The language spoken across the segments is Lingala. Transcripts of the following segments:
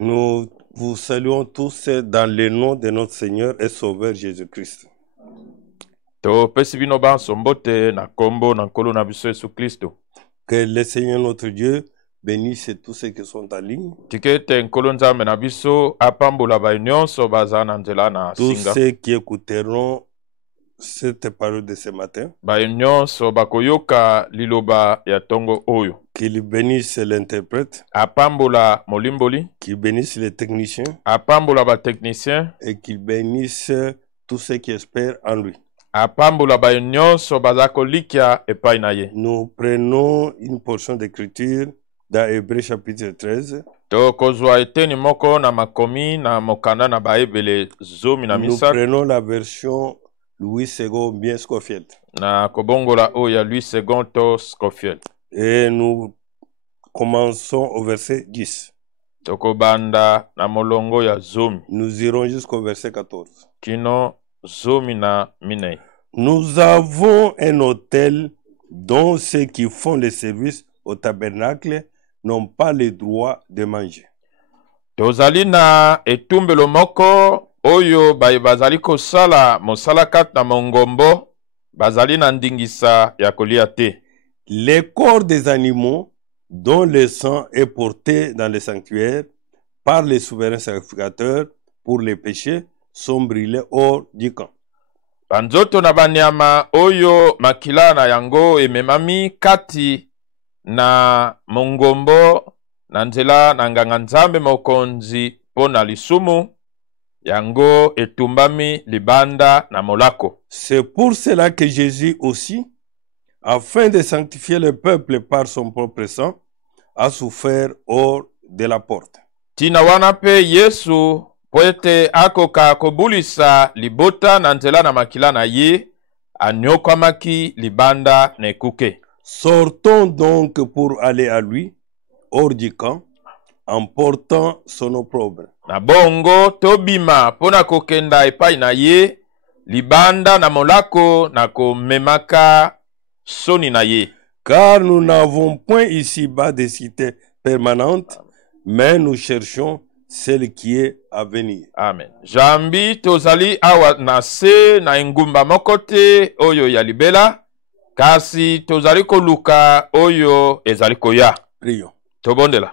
Nous vous saluons tous dans le nom de notre Seigneur et Sauveur Jésus-Christ. Topesi bino banso mbote na kombo na nkolo na biso Yesu Kristo. Que le Seigneur notre Dieu bénisse tous ceux qui sont en ligne. Tikete nkolo nzambe na biso apambola ba nyonso baza na nzela na Tous singa. ceux qui écouteront cette parole de ce matin. Ba nyonso bakoyoka liloba ya tongo oyo. Qu'il bénisse l'interprète. Apambola molimboli. Qu'il bénisse les techniciens. Apambola ba technicien. Et qu'il bénisse tous ceux qui espèrent en lui. Apambola ba nyonso bazako likia epai na ye. Nous prenons une portion d'écriture dans Hébreux chapitre 13. Tokozwa eteni moko na makomi na mokanda na baebele zomi na Nous misak. prenons la version Louis II bien Scofield. Na kobongola oya Louis II to Scofield. Et nous commençons au verset 10. Tokobanda na molongo ya zomi. Nous irons jusqu'au verset 14. Kino zomi na minei. Nous avons un autel dont ceux qui font le service au tabernacle n'ont pas le droit de manger. Tozali na etumbelo moko oyo bazali kosala mosala kati na mongombo bazali na ndingisa ya kolia te. Les corps des animaux dont le sang est porté dans le sanctuaire par les souverains sacrificateurs pour les péchés sont brûlés hors du camp. Banzoto na banyama oyo makila na yango ememami kati na mongombo na nzela na nganga nzambe mokonzi po na lisumu yango etumbami libanda na molako. C'est pour cela que Jésus aussi, afin de sanctifier le peuple par son propre sang, a souffert hors de la porte. Tina wana pe Yesu po ete akoka kobulisa libota na nzela na makila na ye anyokwamaki libanda na ekuke. Sortons donc pour aller à lui, hors du camp, en portant son opprobre. Na bongo tobima pona kokenda epai na ye libanda na molako na komemaka soni na ye. Car nous n'avons point ici-bas de cité permanente, mais nous cherchons celle qui est à venir. Amen. Jambi tozali awa na se na engumba mokote oyo ya libela, kasi tozali koluka oyo ezali koya. Prions. Tobondela.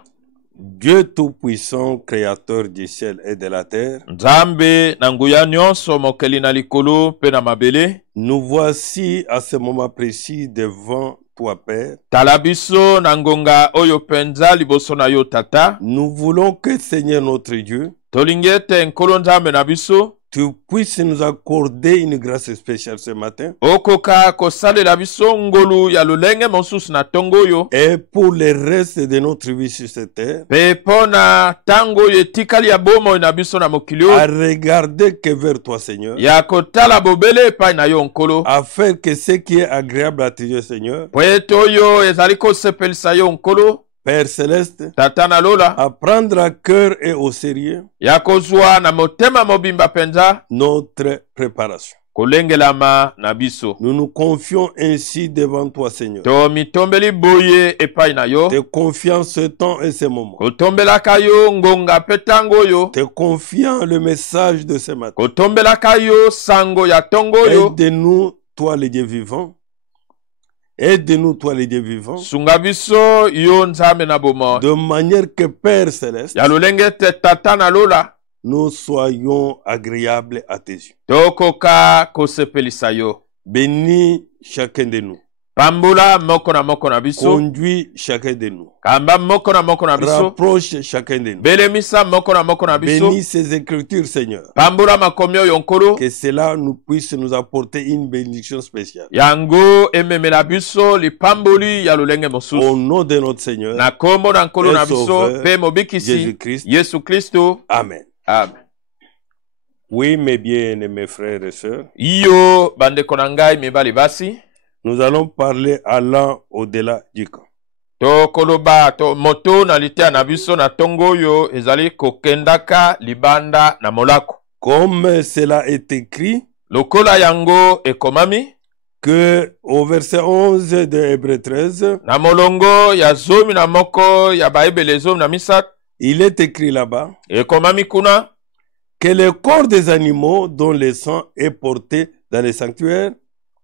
Dieu Tout-Puissant, Créateur du ciel et de la terre, Nzambe na nguya nyonso mokeli na likolo pe na mabele, nous voici à ce moment précis devant toi, Père. talabiso na ngonga oyo penza liboso na yo tata. Nous voulons que, Seigneur notre Dieu, Tolingete nkolo nzambe na biso, tu puisses nous accorder une grâce spéciale ce matin. okoka kosalela biso ngolu ya lolenge mosusu na tongo yo. Et pour le reste de notre vie sur cette terre, Pe pona tango oyo etikali ya bomo na biso na mokili à oyo, regarder que vers toi, Seigneur, ya kotala bobele epai na yo nkolo. afin que ce qui est agréable à tes yeux, Seigneur, Po ete oyo ezali kosepelisa yo nkolo, Père céleste, tata na lola, à prendre à cœur et au sérieux ya kozwa na motema mobimba penza, notre préparation. kolengelama na biso. Nous nous confions ainsi devant toi, Seigneur. To mitombeli boye epai na yo, Te confions ce temps et ce moment. kotombelaka yo ngonga pe tango oyo, Te confions le message de ce matin. kotombelaka yo sango ya tongo oyo. Aide-nous, toi le Dieu vivant. Aide-nous, toi le Dieu vivant. Sunga biso yo nzambe na bomo, De manière que, Père céleste, ya lolenge te tata na lola, nous soyons agréables à tes yeux. tokoka kosepelisa yo. Bénis chacun de nous. Pambula moko na biso, Conduis chacun de nous. kamba moko na biso, Rapproche chacun de nous. belemisa moko na biso, Bénis ces écritures, Seigneur. pambula makomi oyo nkolo, Que cela nous puisse nous apporter une bénédiction spéciale. yango ememela biso lipamboli ya lolenge Au mosusu. nom de notre Seigneur, Na kombo na nkolo na et biso Sauveur, pe mobikisi Jésus-Christ. Yesu Kristo. Amen. Amen. Oui, mes bien-aimés frères et sœurs, Iyo bandeko na ngai mibali basi, nous allons parler allant au-delà du camp. to koloba to moto na litea na biso na tongo oyo ezali kokendaka libanda na molako. Comme cela est écrit, Lokola yango ekomami, que au verset 11 de Hébreux 13, na molongo ya zomi na moko ya baebele zomi na misat, il est écrit là-bas ekomami kuna que le corps des animaux dont le sang est porté dans les sanctuaires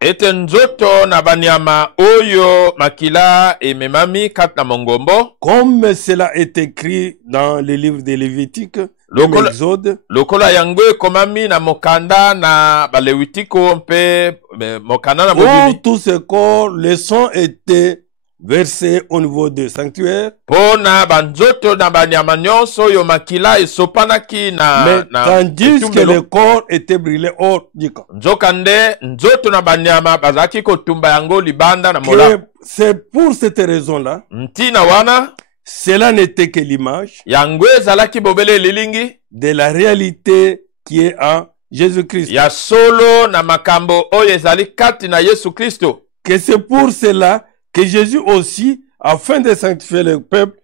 ete nzoto na banyama oyo makila ememami kati na mongombo, comme cela est écrit dans le livre de Lévitique, Lokola- l'Exode, lokola yango ekomami na mokanda na balewitiko mpe mokanda na où bobimi, tous ces corps, le sang était versé au niveau du sanctuaire. mpo na banzoto na banyama nyonso oyo makila esopanaki Mais na tandis que etumbelo. le corps était brûlé hors du camp. Nzokande nzoto na banyama bazalaki kotumba yango libanda na mola. Que c'est pour cette raison-là, Ntina wana cela n'était que l'image yango ezalaki bobele lilingi de la réalité qui est en Jésus-Christ. ya solo na makambo oyo ezali kati na Yesu Kristo. Que c'est pour cela que Jésus aussi, afin de sanctifier le peuple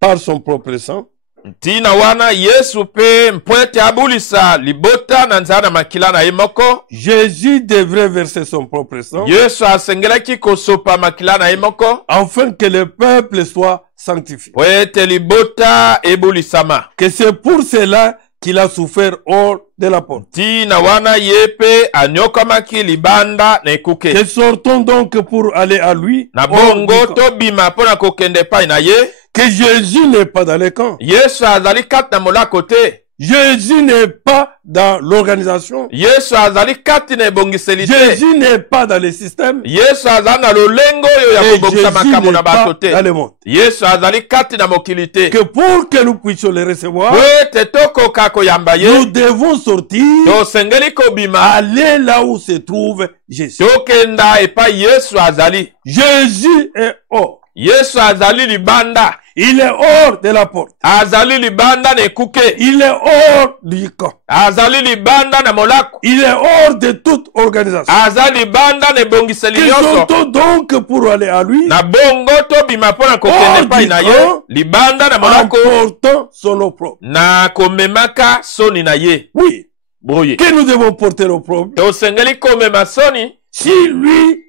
par son propre sang, Ntina wana Yesu pe mpwete abulisa libota na nzala na makila na ye moko. Jésus devrait verser son propre sang Yesu asengelaki kosopa makila na ye moko afin que le peuple soit sanctifié. po ete libota ebulisama. Que c'est pour cela qu'il a souffert hors de la porte. Ntina wana ye pe anyokamaki libanda na ekuke. Que sortons donc pour aller à lui. Na hors du bongo camp. tobima mpo na kokende epai na ye. Que Jésus n'est pas dans le camp. Yesu azali kati na molako te. Jésus n'est pas dans l'organisation. Yesu azali kati na ebongiseli te. Jésus n'est pas dans le système. Yesu azali na lolengo oyo ya Et kobongisa Jésus makambo n'est na pas bato te. dans le monde. Yesu azali kati na mokili te. Que pour que nous puissions le recevoir, Po ete tokoka koyamba nous ye, devons sortir, tosengeli kobima aller là où se trouve Jésus. tokenda epai Yesu azali. Jésus est hors. Yesu azali libanda. Il est hors de la porte. Azali libanda na ekuke. Il est hors du camp. Azali libanda na molako. Il est hors de toute organisation. Azali libanda na ebongiseli Que nyonso. sortons donc pour aller à lui, Na bongo tobima mpo na kokende epai na ye, libanda na en molako portant son opprobre. na komemaka soni na ye. Oui, Boye que nous devons porter l'opprobre. tosengeli komema soni. Si lui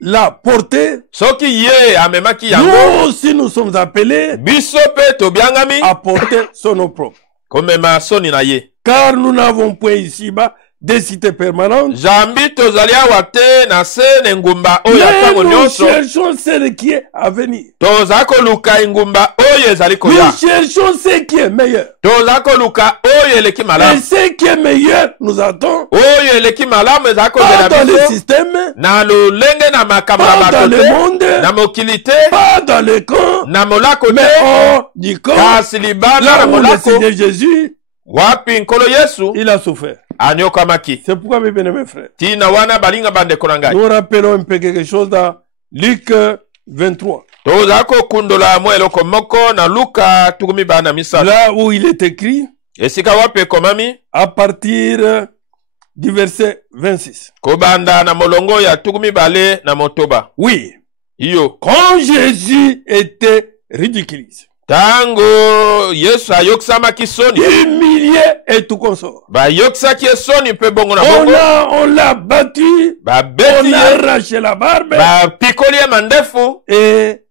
l'a porté, Soki ye amemaki yango, nous aussi nous sommes appelés biso pe tobiangami à porter son opprobre. komema soni na ye. Car nous n'avons point ici-bas des cités permanentes. Jambi tozali awa te na se na engumba oyo ya Mais ntango nous nyonso. cherchons ce qui est à venir. Toza koluka engumba oyo ezali Nous koya. cherchons ce qui est meilleur. Toza koluka oyo eleki Et malamu. ce qui est meilleur nous attend. Oyo eleki malamu ezali Pas kozela dans le biso système, na lolenge na makambo na pas dans bato le te, monde, na mokili te, pas dans le camp, na molako mais te, hors du camp. kasi libanda Là na où le molako Seigneur Jésus, wapi nkolo Yesu il a souffert. anyokamaki. C'est pourquoi, mes bien-aimés frères, Tina wana balinga bandeko na ngai. nous rappelons un peu quelque chose dans Luc 23. Toza kokundola mwa eloko moko na Luka tukumi bana misato. Là où il est écrit, Esika wapi ekomami à partir du verset 26. kobanda na molongo ya tukumi bale na motoba. Oui, Iyo quand Jésus était ridiculisé, tango Yesu ayokisamaki soni, humilié et tout consort, bayokisaki ye soni mpe bongo na bongo, on l'a battu, babeti on a ye, arraché la barbe, bapikoli ye mandefu. et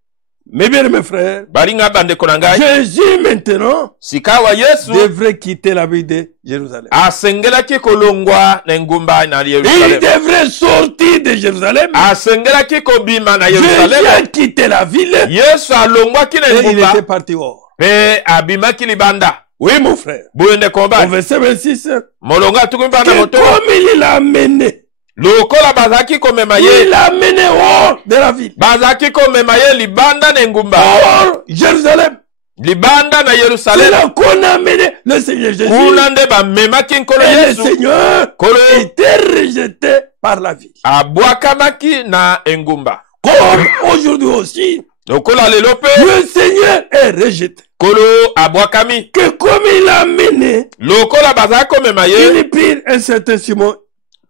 mes bien-aimés frères, Balinga bandeko na ngai, Jésus maintenant sika wa Yesu devrait quitter la ville de Jérusalem. asengelaki kolongwa na engumba na Il Yerusalem. devrait sortir de Jérusalem. Asengelaki kobima na Jésus a Yerusalem. quitté la ville Yesu alongwaki na et il engumba était parti hors. pe abimaki libanda. Oui, mon frère. Boye ndeko Au mobali, verset 26, molongo atukumi mpa na que moto, comme il l'a amené, lokola bazalaki komema ye, il l'a amené hors de la ville, bazalaki komema ye libanda na engumba, hors Jérusalem. libanda na C'est Yerusalem. là qu'on a amené le Seigneur Jésus. Kuna nde bamemaki nkolo Et le Yesu, Seigneur nkolo était rejeté par la ville. abwakamaki na engumba. Comme aujourd'hui aussi, Lokola lelo pe le Seigneur est rejeté. nkolo abwakami, Que comme il l'a amené, lokola bazalaki komema ye, il prit un certain Simon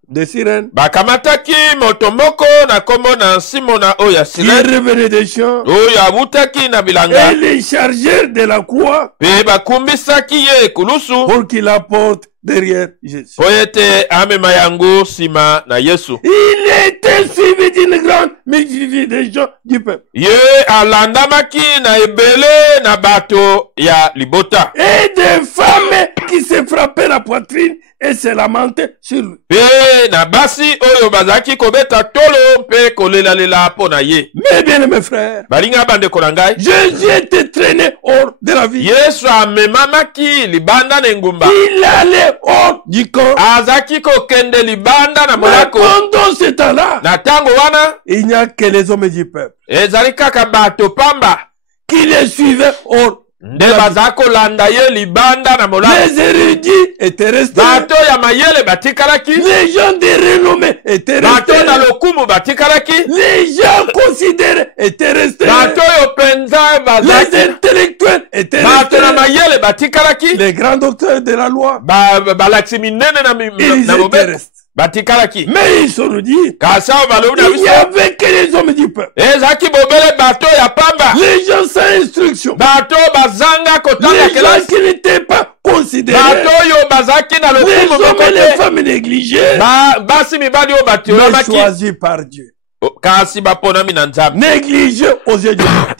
de Cyrène, bakamataki moto moko na kombo na Simona oyo ya qui Sirene, revenait des champs, oyo abutaki na bilanga, et les chargèrent de la croix pe bakumbisaki ye ekulusu pour qu'il apporte derrière Jésus. po ete amema yango nsima na Yesu. Il était suivi d'une grande multitude de gens du peuple. Ye alandamaki na ebele na bato ya libota. Et des femmes qui se frappaient la poitrine et se lamentaient sur lui. Pe na basi oyo bazaki kobeta tolo mpe kolelalela po na ye. Mais bien mes frères, Balinga bandeko na ngai, Jésus était traîné hors de la ville. Yesu amemamaki libanda na engumba. Il allait hors du camp. Azaki kokende libanda na Mais molako. pendant ce temps-là, Na tango wana il n'y a que les hommes du peuple ezali kaka bato pamba qui les suivaient hors. nde baza kolanda ye libanda na molako. Les érudits étaient restés. Bato ya mayele batikalaki. Les gens de renommée étaient Bato restés. na lokumu batikalaki. Les gens considérés étaient restés. Bato yo penza Les bazaki. intellectuels étaient Bato na restés. mayele batikalaki. Les grands docteurs de la loi, Balakisi minene ils na étaient mobeko restés. batikalaki. Mais ils se nous dit, Kasi awo balobi na il n'y biso avait que les hommes du peuple. ezaki bobele bato ya pamba. Les gens sans instruction. Bato bazanga kotanga Les gens kelasi. qui n'étaient pas considérés. Bato oyo bazaki na Les lokumu hommes et les mokote. femmes négligés. Basi mibali oyo Mais batiolabaki. choisis par Dieu. Kasi baponami na nzambe. Négligés aux yeux du monde.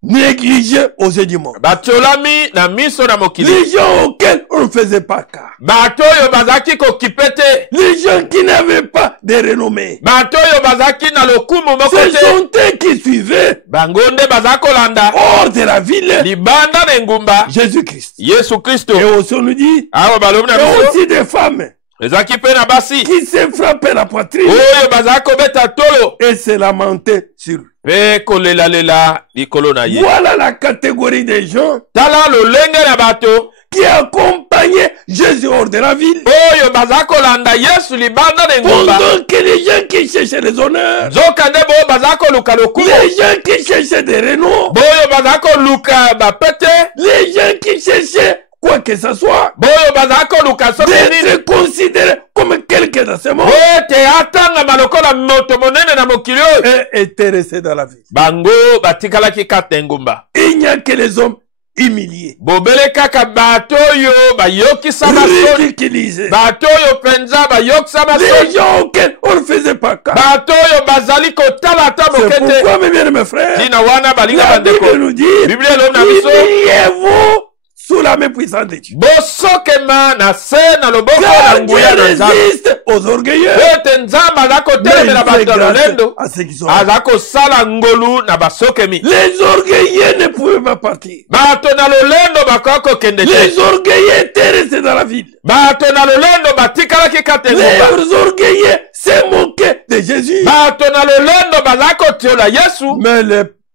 Négligés aux yeux du monde. Batiolami na miso na mokili. Les gens auxquels on ne faisait pas cas. Bato oyo bazaki kokipe te. Les gens qui n'avaient pas de renommée. Bato oyo bazaki na lokumu Ce moko te. sont eux qui suivaient Bango nde baza kolanda hors de la ville libanda na engumba Jésus-Christ. Yesu Kristo. Et aussi on nous dit, Awa balobi na et biso aussi des femmes ezaki mpe na basi qui se frappaient la poitrine oyo baza kobeta tolo et se lamentaient sur lui. mpe kolelalela likolo na ye. Voilà la catégorie des gens Tala lolenge na bato qui accompagnaient Jésus hors de la ville. oyo baza kolanda Yesu libanda na engumba. Pendant que les gens qui cherchaient les honneurs, Nzoka nde boyo baza koluka lokumu. les gens qui cherchaient des renom, Boyo baza koluka bapete. les gens qui cherchaient quoi que ce soit, Boyo baza koluka soki nini. d'être considérés comme quelqu'un dans ce monde, Ete atangama lokola moto monene na mokili oyo. et étaient restés dans la ville. Bango batikalaki kata engumba. Il n'y a que les hommes humiliés, Bobele kaka bato oyo bayokisa masoni. ridiculisés, Bato oyo penza bayokisa les masoni. gens auxquels on ne faisait pas cas. Bato oyo bazali kotala ata C'est mokete. pourquoi, mes bien mes frères, Tina wana balinga la Bible bandeko. nous dit, Biblia elobi na biso. humiliez-vous sous la main puissante de Dieu. Bosokema na se na loboko na Car Dieu nguya na nzambe. résiste aux orgueilleux, Ete nzambe aza mais kotelemela il fait bato ya grâce lolendo. à ceux qui sont. Aza kosala ngolu na basokemi. Les orgueilleux ne pouvaient pas partir. Bato na lolendo bakoki kokende te. Les orgueilleux étaient restés dans la ville. Bato na lolendo batikalaki kata engumba. Les orgueilleux se moquaient de Jésus. Bato na lolendo baza kotiola Yesu. Mais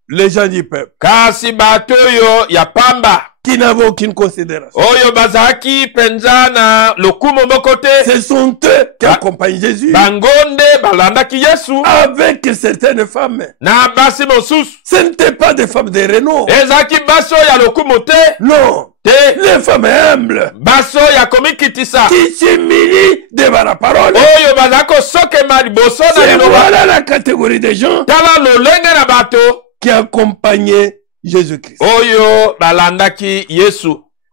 les gens du peuple, Kasi bato oyo ya pamba qui n'avaient aucune considération, oyo bazalaki penza na lokumu moko te. ce sont eux qui accompagnent Jésus Bango nde balandaki Yesu avec certaines femmes. na basi mosusu. Ce n'étaient pas des femmes de renom. Ezalaki basi oyo ya lokumu te. Non, Te les femmes humbles basi oyo ya komikitisa. qui s'humilient devant la parole. Oyo baza kosokema liboso na C'est liloba. voilà la catégorie des gens Tala lolenge na bato qui accompagnaient Jésus-Christ. oyo balandaki Yesu.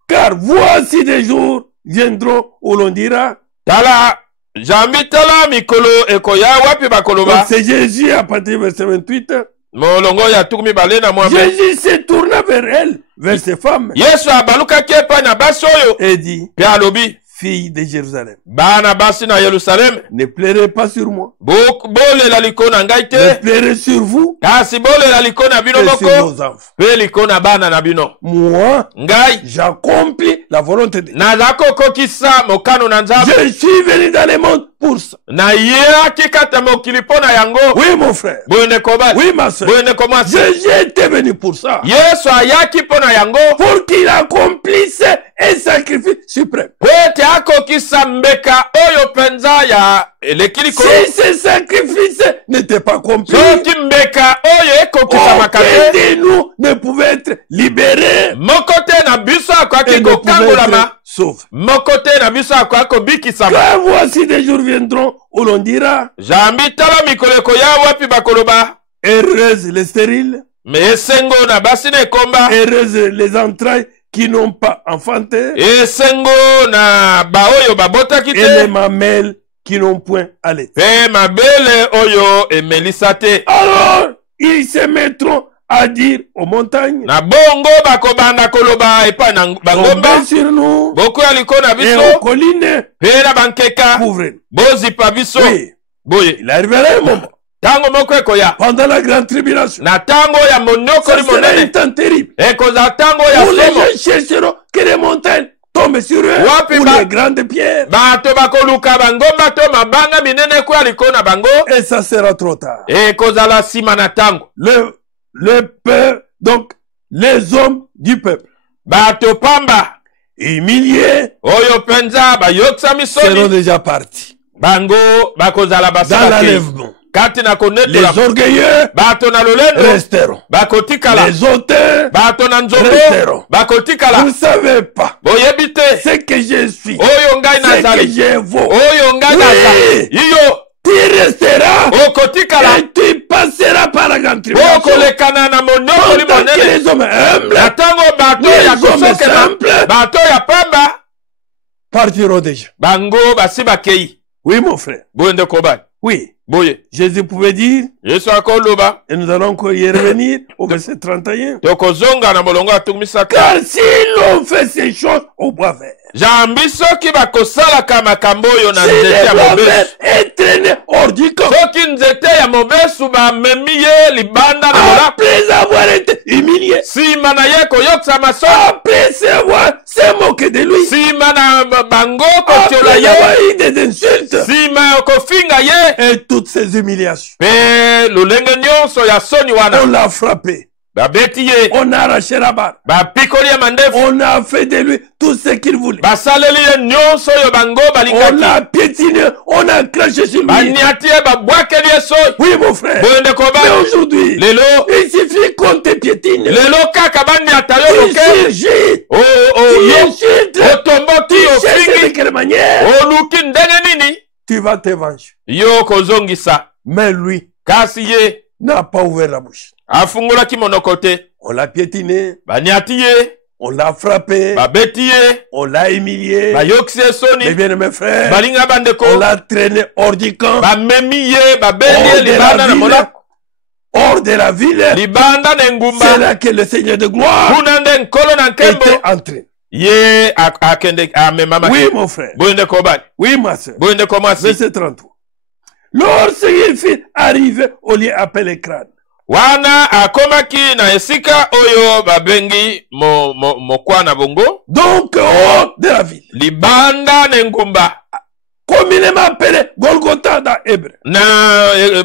Car voici des jours viendront où l'on dira, Tala jambi tala mikolo ekoya wapi donc bakoloba. c'est Jésus à partir du verset 28. Molongo ya tukumi bale na mwambe. Jésus se tourna vers elle, vers ses femmes, Yesu abalukaki epai na basi oyo et dit, mpe alobi, filles de Jérusalem, bana basi na Yerusalemu, ne pleurez pas sur moi, bolela liko na ngai ne te, pleurez sur vous kasi bolela liko na bino et sur moko vos enfants. mpe liko na bana na bino. Moi, Ngai j'accomplis la volonté de Dieu. naza kokokisa mokano na nzambe. Je suis venu dans le monde pour ça. Nayelaki kata mokili mpo na yango. Oui, mon frère. Boye ndeko basi, Oui, ma soeur. boye ndeko mwasi. Jésus était venu pour ça. Yesu ayaki mpo na yango Pour qu'il accomplisse un sacrifice suprême. po ete akokisa mbeka oyo penza ya eleki likolo. Si ce sacrifice n'était pas accompli, Soki mbeka oyo ekokisamaka aucun te, de nous ne pouvait être libéré moko te na biso et akoki ne pouvait être kokangolama, sauvé. moko te na biso akoki kobikisama. Car voici des jours viendront où l'on dira, Jambi tala mikolo ekoya wapi bakoloba, heureuses les stériles, me esengo na basi na ekomba, heureuses les entrailles qui n'ont pas enfanté, esengo na baoyo babotaki et les te, mamelles qui n'ont point allaité. pe mabele oyo emelisa te. Alors, ils se mettront à dire aux montagnes, Na bongo bakobanda koloba epai na bangomba, tombez sur nous, bokwea liko na et aux biso, collines, pe na bankeka, couvrez-nous. bozipa biso. Oui, Boye, il arrivera un moment, tango moko ekoya, pendant la grande tribulation, na tango ya monyokoli ça sera un monene, temps terrible, ekozala tango ya où les somo, gens chercheront que les montagnes tombent sur eux, Wapi ou ba- les grandes pierres, bato bakoluka bangomba to mabanga minene kwea liko na bango, et ça sera trop tard. ekozala nsima na tango. Le peuple, donc les hommes du peuple, Bato pamba humiliés, oyo penza bayokisa seront misoni, déjà partis. bango bakozala Dans basala te. l'enlèvement, Kati na les konetola orgueilleux bato na lolendo resteront. bakotikala, Les auteurs, bato na nzombo resteront. bakotikala. vous ne savez pas Boyebi te ce que je suis, oyo ngai ce que nazali, je vaux. oyo ngai nazali, iyo Tu resteras okotikala, et tu passeras par la grande tribulation. okolekana na monyokoli Tant que monene. les hommes humbles Na tango bato Les ya hommes kosokela, simples bato ya pamba, partiront déjà. bango basi bakei. Oui, mon frère. Boye nde kobali, Oui. boye Jésus pouvait dire, Yesu akoloba, et nous allons encore y revenir au verset 31. tokozonga na molongo ya tuku misato. Car si l'on fait ces choses au bois vert, Jambi soki bakosalaka makambo oyo na si nzete le ya bois mobesu, vert est traîné hors du camp, soki nzete ya mobesu bamemi ye libanda na molako, après avoir été humilié, nsima na ye koyokisa masoni, après savoir se moquer de lui, nsima na bango kotiola après avoir ye, eu des insultes nsima ya kofinga ye, et toutes ces humiliations, mpe lolenge nyonso ya soni on wana l'a frappé, babeti ye, on a arraché la barre, bapikoli ye mandefu, on a fait de lui tout ce qu'il voulait, basaleli ye nyonso oyo bango on balingaki, l'a piétiné, on a craché sur lui. baniati ye babwakeli ye soi. Oui, mon frère. Boye nde Mais kobali, aujourd'hui, lelo il suffit qu'on te piétine. lelo kaka baniata yo Tu moke, surgis, tu tu insultes, otomboki tu cherches de ofingi, quelle manière oluki ndenge nini, tu vas te venger. yo kozongisa. Mais lui Kasi ye n'a pas ouvert la bouche. afungolaki monoko te, On l'a piétiné, baniati ye, on l'a frappé, babeti ye, on l'a humilié. bayokisi ye Mes soni, bien-aimés frères, balinga bandeko, on l'a traîné hors du camp, bamemi ye, babeli ye hors de libanda la na ville, molako, hors de la ville. libanda na C'est engumba, là que le Seigneur de gloire kuna nde nkolo na nkembo était entré. ye akende amemamaki. Oui, mon frère. Boye nde kobali, Oui, ma soeur. boye nde komwasi. Verset 33. Lorsqu'il fut arrivé au lieu appelé crâne, Wana akomaki na esika oyo babengi mokwa na bongo, donc hors de la ville, libanda na engumba, communément appelé Golgotha dans Hébreu. na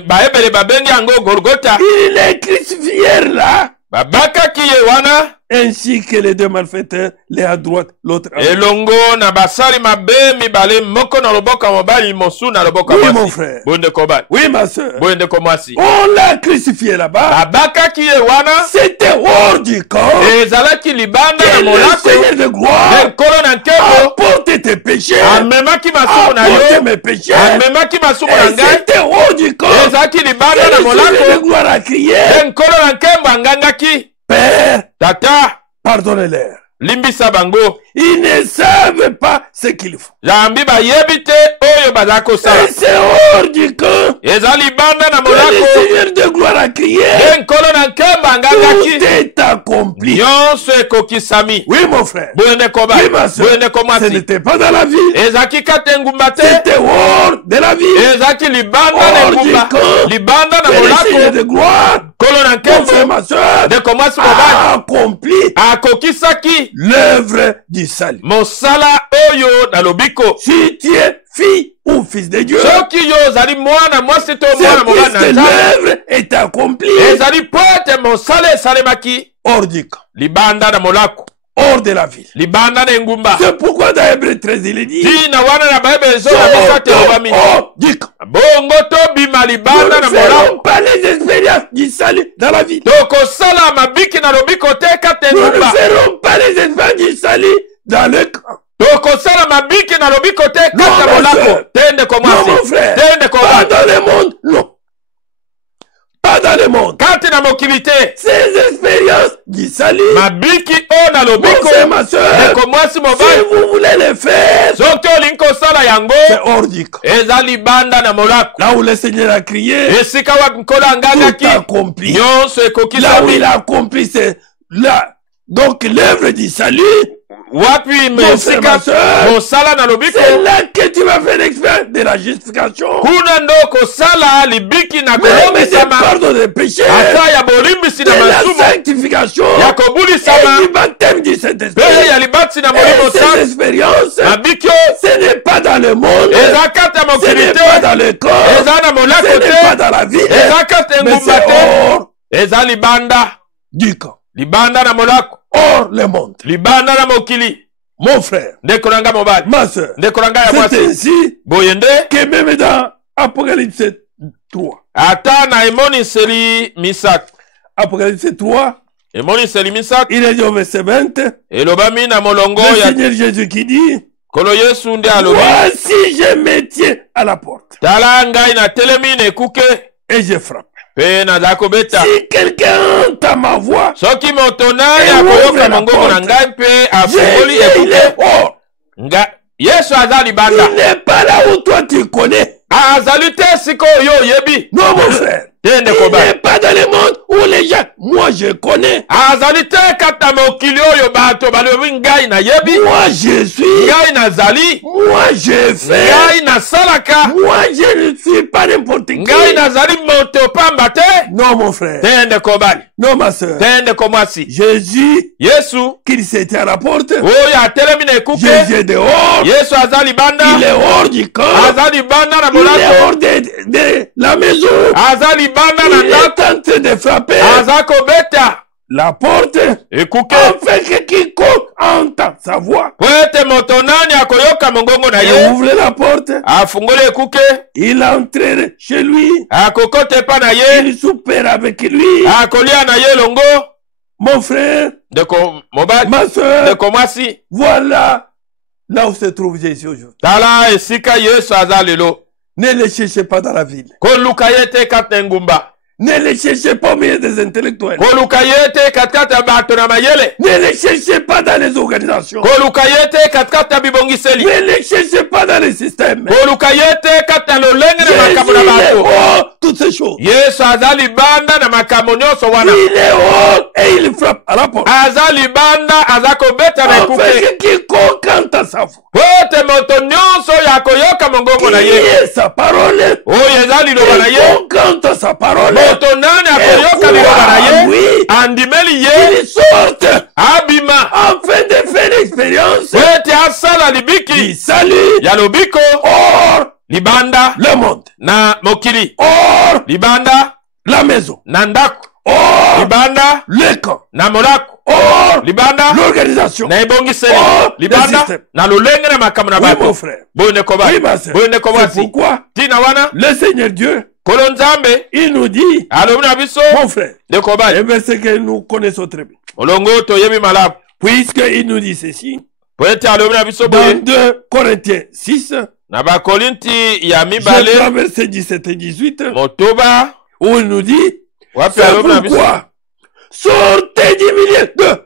baebele babengi yango Golgotha. Il est crucifié là, Babakaki ye wana, ainsi que les deux malfaiteurs, l'un à droite, l'autre à gauche. elongo na basali mabe mibale, moko na loboko ya mobali, mosu na loboko ya Oui, mon mwasi. frère. Boye nde kobali, Oui, ma soeur. boye nde komwasi. On l'a crucifié là-bas. Babakaki ye wana, C'était hors du camp. ezalaki libanda Que na le molako, Seigneur de gloire nkolo na nkembo, apporte tes péchés. amemaki masumu na Apporte yo, mes péchés. amemaki masumu na Et ngai, c'était hors du camp. ezalaki Que libanda na le Seigneur de molako, gloire a crié, nkolo na nkembo angangaki, Père, tata pardonnez-leur. limbisa bango, Ils ne savent pas ce qu'ils font. jambi bayebi te oyo baza kosala. Et c'est hors du camp Eza libanda na que le molako, Seigneur de gloire a crié, ye nkolo na nkembo angangaki, tout est accompli. nyonso ekokisami. Oui, mon frère. Boye nde koba, Oui, ma soeur. boye nde Ce komwasi, n'était pas dans la ville. ezalaki kati engumba te, C'était hors de la ville. ezalaki libanda na Hors du engumba, camp. libanda na Que le Seigneur molako, de gloire, nkolo na mon frère, nkembo, ma soeur, nde komwasi a mobali, accompli akokisaki l'œuvre du salut. mosala oyo na lobiko. Si tu es fille ou fils de Dieu, Soki yo ozali mwana mwasi to c'est mwana mobali na puisque Nzambe, l'œuvre est accomplie ezali po ete mosala esalemaki hors du camp, libanda na molako, hors de la ville. libanda na engumba. C'est pourquoi dans Hébreu 13, il est dit, Tina wana na Bible ezola misate obami, hors du camp. bongo tobima Nous libanda na ne molako, ferons pas les expériences du salut dans la ville. tokosala mabiki na lobiko te kati Nous ne engumba, ferons pas les expériences du salut dans le camp. tokosala mabiki na lobiko te kati Non, ya mon molako. frère. Tende Non, komwasi, mon frère. tende Pas komwasi, dans le monde, non. Pas dans le monde. kati na mokili te. Ces expériences du salut, Mabiki o na mon lobiko. frère, ma soeur, Ndeko mwasi si mobali. vous voulez le faire, Soki olingi kosala yango. c'est hors du camp. Eza libanda na molako. Là où le Seigneur a crié, Esika wapi nkolo tout angangaki. accompli. Nyonso Là où ekokisami. il a accompli, c'est là. Donc l'œuvre du salut, Wapi mon frère, mesika ma soeur, mosala na lobiko. c'est là que tu vas faire l'expérience de la justification. Kuna ndo kosala libiki na Même des kolombisama. pardons de péché, Ata ya bolimbisi de na la masumu. sanctification, Ya et kobulisama. du baptême du Peye Saint-Esprit. ya libati na Et molimo ces santu. expériences, Mabiki o. ce n'est pas dans le monde, Eza kati ya ce mokili n'est te. pas dans le corps, Eza na molako ce n'est pas te. dans la ville, Eza kati ya mais ngumba c'est te. hors Eza libanda. du camp, Libanda na molako. hors le monde. Libanda na mokili. Mon frère, Ndeko nanga mobali. ma soeur, Ndeko nanga ya c'est mwasi. ainsi Boyende. que même dans Apocalypse 3, Ata na emoniseli misato. Apocalypse 3, Emoniseli misato. il est dit au verset 20, Elobami na molongo le ya Seigneur Jésus qui dit, kolo Yesu nde alobi. voici je me tiens à la porte Tala ngai na telemi na ekuke. et je frappe. Pe naza kobeta. Si quelqu'un entend ma voix, Soki moto nani Et akoyoka ouvre la mongongo na porte. ngai mpe afungoli Jésus, il ekuke. est hors. Yesu aza libanda. Il n'est pas là où toi tu connais. Azali te siko yo oyebi. Non, mon frère. Te Il ndeko n'est bali. pas dans le monde où les gens, moi je connais. Azali te kata mokili oyo bato balobi ngai na yebi. Moi je suis. Ngai nazali. Moi je fais. Ngai nasalaka. Moi je ne suis pas n'importe qui. Ngai nazali moto pamba te. Non, mon frère. Te ndeko bali. Non, ma soeur. Te ndeko mwasi. Jésus, Yesu qu'il s'était à la porte. oyo atelemi na ekuke. Jésus est dehors. Yesu aza libanda. Il est hors du camp. Aza libanda na Il est molako. hors de la maison. Aza libanda na Il ndako. est en train de frapper Aza kobeta. la porte Ekuke. afin que quiconque entend sa voix Po ete moto nani akoyoka mongongo na et ye. ouvre la porte, Afungoli ekuke. il entrera chez lui, Akokota epa na ye. il soupera avec lui. Akolia na ye longo. Mon frère, Ndeko mobali. ma soeur, Ndeko mwasi. voilà là où se trouve Jésus aujourd'hui. Tala esika Yesu aza lelo. Ne le cherchez pas dans la ville. Koluka ye te kati na engumba. Ne le cherchez pas au milieu des intellectuels. Koluka ye te katikati ya bato na mayele. Ne le cherchez pas dans les organisations. Koluka ye te katikati ya bibongiseli. Ne le cherchez pas dans les systèmes. Koluka ye te kati ya lolenge na Jésus makambo na est bato. hors toutes ces choses. Yesu aza libanda na makambo nyonso wana. Il est hors et il frappe à la porte. Aza libanda aza kobeta na Afin ekuke. que quiconque entend sa voix, Po ete moto nyonso oyo akoyoka mongongo na qui ye. est sa parole, Oyo eza liloba na ye. quiconque entend sa parole, Moto nani akoyoka liloba na ye. Andimeli ye. il sorte Abima. afin de faire l'expérience Po ete asala du libiki. salut Ya lobiko. hors Libanda. le monde, Na mokili. hors Libanda. la maison, Na ndako. hors Libanda. le camp, Na molako. hors Libanda. l'organisation. Na ebongiseli. Oh, le Libanda. système. Na lolenge na makambo na Oui, mon bato. frère. Boyo ndeko bali. Oui, ma sœur. Boyo ndeko C'est mwasi. pourquoi Tina wana. le Seigneur Dieu, Kolo nzambe. il nous dit, Alobi na biso. mon frère, Ndeko bali. un verset que nous connaissons très bien. Molongo toyebi malamu. Puisqu'il nous dit ceci, Po ete alobi na biso dans boye. 2 Corinthiens 6, Na bakorinti ya je mibale. prends verset 17 et 18, Motoba. où il nous dit, Wapi c'est alobi na biso. pourquoi sortez du milieu de,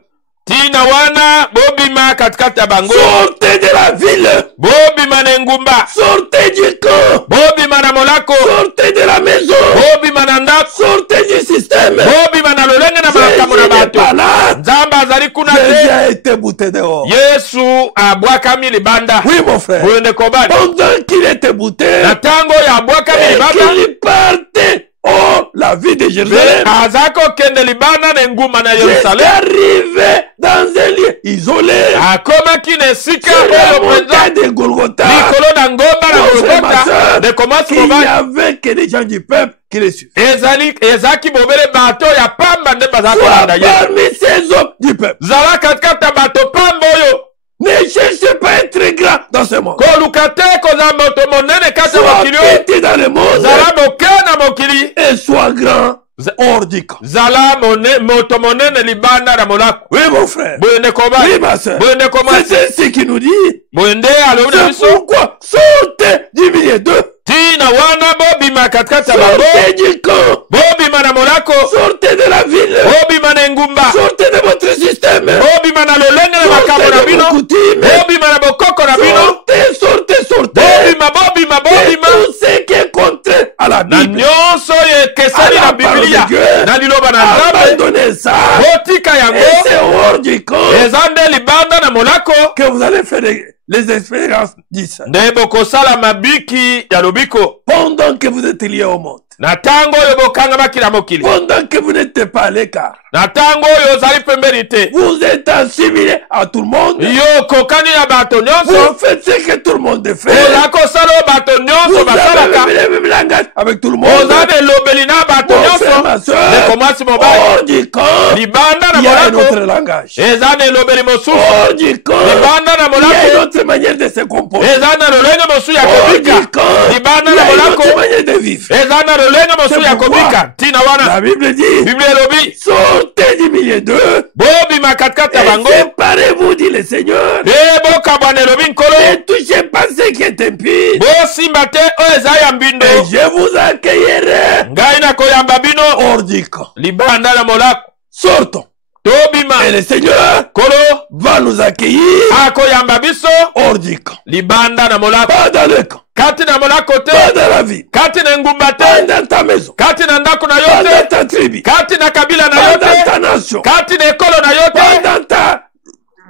Tina wana. Bobima katikati ya bango. sortez de la ville, Bobima na engumba. sortez du camp, Bobima na molako. sortez de la maison, Bobima na ndako. sortez du système. Bobima na lolenge na makambo na Jésus n'est bato. pas là. Nzambe azali kuna Jésus te. a été bouté dehors. Yesu abwakami libanda. Oui, mon frère. Boyo ndeko bali. Pendant qu'il était bouté, Na ntango oyo abwakami et libanda. qu'il partait hors la ville de Jérusalem, Aza kokende libanda na engumba na j'étais Yerusalem. arrivé dans un lieu isolé. Akomaki na esika Sur la oyo mpenza. montagne de Golgotha, Likolo na ngomba na Mon frère, ma Golgotha. sœur, Ndeko mwasi il n'y mobali. avait que des gens du peuple qui le suivent. ezaki bobele bato ya pamba nde baza Soit kolanda ye. parmi ces hommes du peuple. Zala katikati ya bato pamba oyo. Ne cherchez pas à être grand dans ce monde. Koluka te kozala moto monene kati ya Sois mokili oyo. petit dans le monde Zala moke na mokili. et sois grand hors du camp. Zala moto monene libanda na molako. Oui, mon frère. Boye ndeko Oui, bali. ma soeur. Boye ndeko mwasi. C'est ce qu'il nous dit. Boye nde alobi na C'est biso. pourquoi sortez du milieu d'eux. tina wana bobima katikati ya bango, Sortez du camp. bobima na molako, Sortez de la ville. bobima na engumba, Sortez de votre système. bobima na lolenge na makambo Sortez na de bino, vos coutumes. bobima na bokoko na bino, Sortez, sortez, sortez. bobima Et tout ce qui est contraire à la na Bible. nyonso oyo ekesani À na la parole Biblia de Dieu. na liloba na Nzambe, Abandonnez ça. botika Et yango, c'est hors du camp eza nde libanda na molako, que vous allez faire les expériences d'ici. nde bokosala mabiki ya lobiko, Pendant que vous êtes liés au monde. na ntango oyo bokangamaki na mokili, Pendant que vous n'êtes pas à l'écart. na ntango oyo ozali pembeni te, Vous êtes assimilés à tout le monde. yo okokani na bato Vous nyonso, faites ce que tout le monde fait. oza kosala oyo bato Vous nyonso basalaka, avez le même langage avec tout le monde. oza na elobeli na bato Mon frère, ma nyonso, soeur, ndeko mwasi mobali, hors du camp, libanda na il y a un autre molako, langage. eza na elobeli mosusu, Hors du camp, libanda na il y a une molako, autre manière de se comporter. eza na lolenge mosusu ya Hors du kobika, camp, libanda il y na a une molako, autre manière de vivre. eza na lolenge mosusu ya pourquoi kobika, tina wana La Bible dit, biblia elobi, sortez du milieu d'eux bobima katikati ya et bango, séparez-vous, dit le Seigneur. mpe bokabwana elobi nkolo, Ne touchez pas ce qui est impie. bosimba te oyo eza ya mbindo, Et je vous accueillerai ngai nakoyamba bino hors du camp. libanda na molako, Sortons. tobima, Et le Seigneur nkolo va nous accueillir akoyamba biso hors du camp. libanda na molako, Pas dans le camp. kati na molako te, Pas dans la ville. kati na engumba Pas te, dans ta maison. kati na ndako na yo Pas dans te, ta tribu. kati na kabila na Pas yo dans ta te, nation. kati na ekolo na yo Pas te, dans ta...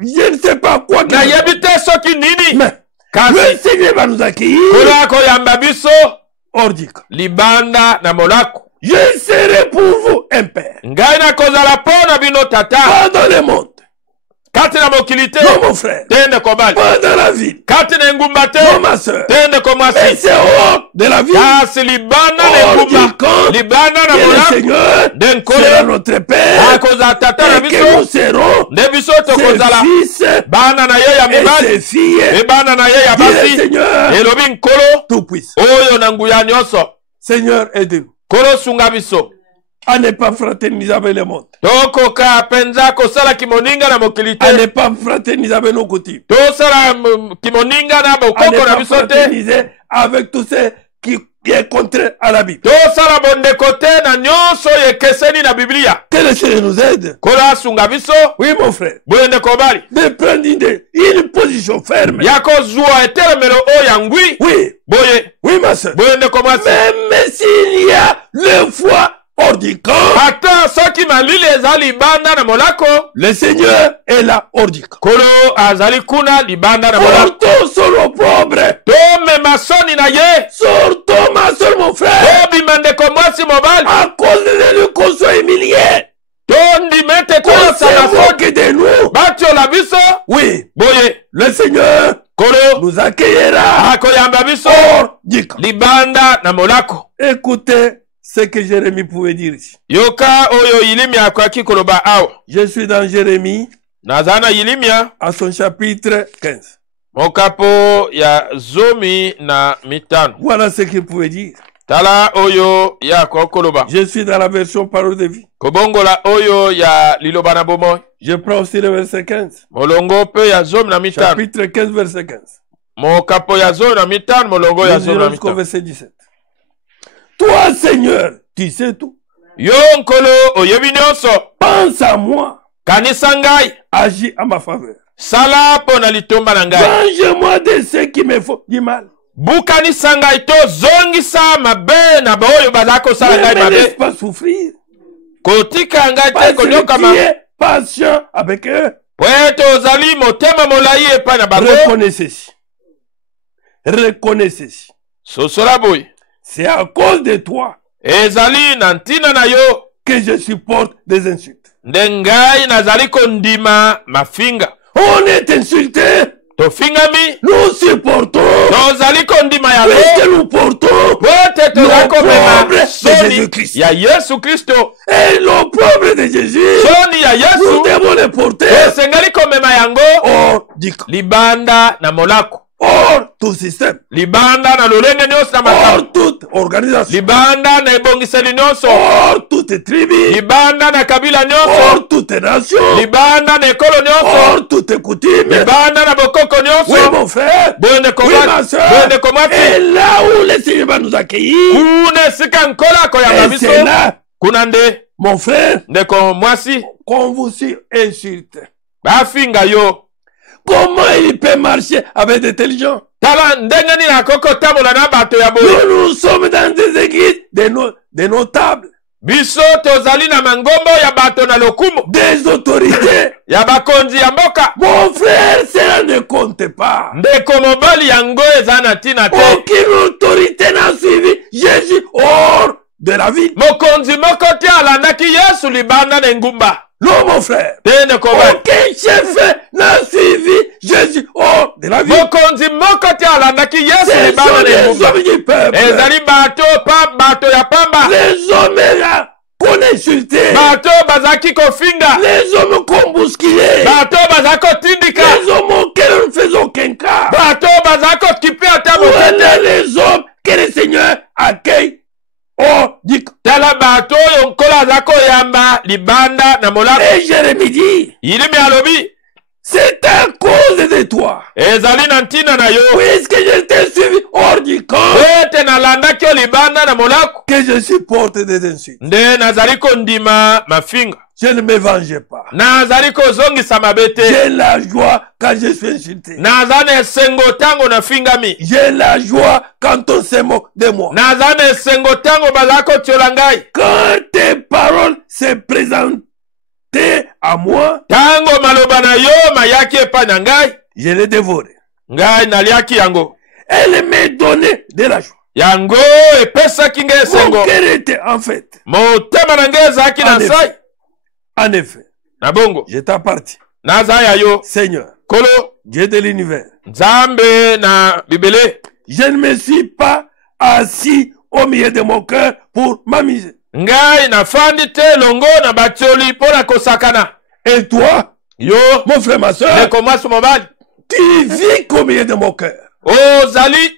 Je ne sais pas quoi que... nayebi te soki nini, Mais kasi le Seigneur va nous accueillir nkolo akoyamba biso hors du camp. libanda na molako, Je serai pour vous un père. ngai nakozala mpo na bino tata, Pas dans le monde. kati na mokili te, Non, mon frère. te ndeko mobali, Pas dans la ville. kati na engumba te, Non, ma soeur. te ndeko Mais mwasi, c'est hors de la ville. kasi libanda na Hors du engumba, camp. libanda na Et le molako, Seigneur nde sera nkolo notre Père. akozala tata na Et que nous biso, serons nde biso ses tokozala fils bana na ye ya et mibali, ses filles. e bana na ye ya Dit le basi, Seigneur elobi nkolo Tout-Puissant. oyo na nguya nyonso, Seigneur, aide-nous nkolo sunga biso, à ne pas fraterniser avec le monde. tokoka mpenza kosala kimoninga na mokili À ne te, pas fraterniser avec nos coutumes. tosala kimoninga na À ne bokoko na pas biso te, fraterniser avec tout ce qui est contraire à la Bible. tosala bondeko te na nyonso oyo ekeseni na biblia, Que le Seigneur nous aide. nkolo asunga biso, Oui, mon frère. boye ndeko mobali, De prendre une position ferme. ya kozwa etelemelo oyo ya ngwi, Oui, boye oui, ma soeur. boye ndeko mwasi, Même s'il y a le foi hors du camp, ata soki malili eza libanda na molako, le Seigneur est là hors du camp. nkolo azali kuna libanda na molako, Sortons son opprobre. tomema soni na ye, Sortons, ma soeur, mon frère. tobima ndeko mwasi mobali, À cause de lui qu'on soit humilié. tondima ete Qu'on toyosana se soni, moque de nous. batiola biso, Oui, boye le Seigneur nkolo nous accueillera akoyamba biso hors du camp. libanda na molako. Écoutez ce que Jérémie pouvait dire ici. Yoka oyo yilimia akoki koloba awa, Je suis dans Jérémie naza na yilimia à son chapitre 15. mokapo ya zomi na mitano, Voilà ce qu'il pouvait dire. tala oyo ya koloba, Je suis dans la version parole de vie. kobongola oyo ya liloba na bomoi, Je prends aussi le verset 15. molongo pe ya zomi na mitano, Chapitre 15, verset 15. mokapo ya zomi na mitano, molongo ya Nous zomi na irons jusqu'au mitano. verset 17. Toi, Seigneur, tu sais tout. Yo nkolo oyebi nyonso, Pense à moi. kanisa ngai, Agis à ma faveur. sala mpo na litomba na ngai, Venge-moi de ceux qui me font du mal. bukanisa ngai to zongisa mabe na baoyo baza kosala Ne ngai me laisse mabe, pas souffrir. kotika ngai te Parce que konyokama, tu es patient avec eux. po ete ozali motema molai epai na bango. Reconnais ceci. Reconnais ceci. Sosola boye, C'est à cause de toi ezali na ntina na yo que je supporte des insultes. nde ngai nazali kondima mafinga. On est insulté. Tofingami, Nous supportons. tozali kondima Puisque yango, nous portons po ete tozali komema l'opprobre de soni Jésus-Christ. ya Yesu Kristo, Et l'opprobre de Jésus, soni ya nous Yesu devons le porter tosengali komema yango hors du camp, libanda na molako, hors tout système, libanda na lolenge nyonso na makambo, hors toute organisation, libanda na ebongiseli nyonso, hors toute tribu, libanda na kabila nyonso, hors toute nation, libanda na ekolo nyonso, hors toute coutume. libanda na bokoko Oui, nyonso, mon frère. boye ndeko Oui, ma ma soeur, ndeko mwasi et là où le Seigneur va nous accueillir, kuna esika nkolo akoyamba et biso c'est là, kuna nde mon frère, ndeko mwasi qu'on vous insulte. bafinga yo Comment il peut marcher avec de tels gens? tala ndenge nini akoki kotambola na bato ya boye Nous sommes dans des églises de notables, biso tozali na mangombo ya bato na lokumu des autorités. ya bakonzi ya mboka Mon frère, cela ne compte pas. ndeko mobali yango eza na ntina te Aucune autorité n'a suivi Jésus hors de la ville. mokonzi moko te alandaki yesu libanda na engumba Non, mon frère. te ndeko mobali Aucun chef n'a suivi Jésus hors de la ville. mokonzi moko te alandaki yesu Ce libanda sont na les engumba hommes du peuple. ezali bato ya pamba Les hommes là qu'on insultait. bato bazalaki kofinga Les hommes qu'on bousculait. bato bazalaki kotindika Les hommes auxquels on ne faisait aucun cas. bato bazalaki kokipe ata Voilà motete les hommes que le Seigneur accueille. Oh, dit. tala bato oyo nkolo aza koyamba libanda na molako Et Jérémie dit, yilimi alobi c'est à cause de toi. ezali na ntina na yo Puisque je t'ai suivi hors du camp, ete nalandaki yo libanda na molako que je supporte des insultes. nde nazali kondima mafinga Je ne me venge pas. nazali kozongisa mabe te J'ai la joie quand je suis insulté. naza na esengo ntango nafingami J'ai la joie quand on se moque de moi. naza na esengo ntango bazala kotiola ngai Quand tes paroles se présentaient à moi, ntango maloba na yo mayaki epai na ngai je les dévorais. ngai naliaki yango Elle me donnait de la joie. yango epesaki ngai esengo Mon cœur était en fait. motema na ngai ezalaki na sai En effet, na bongo je t'appartiens. naza ya yo Seigneur, kolo Dieu de l'univers. nzambe na bibele Je ne me suis pas assis au milieu de mon cœur pour m'amuser. ngai nafandi te longo na batioli mpo na kosakana Et toi, yo mon frère, ma soeur, ndeko mwasi mobali tu vis qu'au milieu de mon cœur. ozali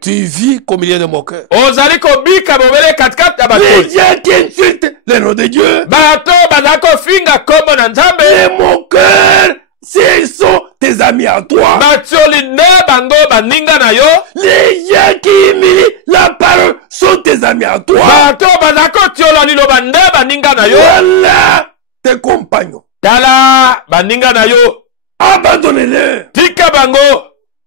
Tu vis qu'au milieu de mon cœur. ozali kobika bobele katikati ya Les batioli gens qui insultent le nom de Dieu, bato bazali kofinga kombo na nzambe et mon cœur, ce sont tes amis à toi. batioli nde bango baninga na yo Les gens qui humilient la parole sont tes amis à toi. bato bazali kotiola liloba nde baninga na yo Voilà tes compagnons. tala baninga na yo Abandonnez-les. tika bango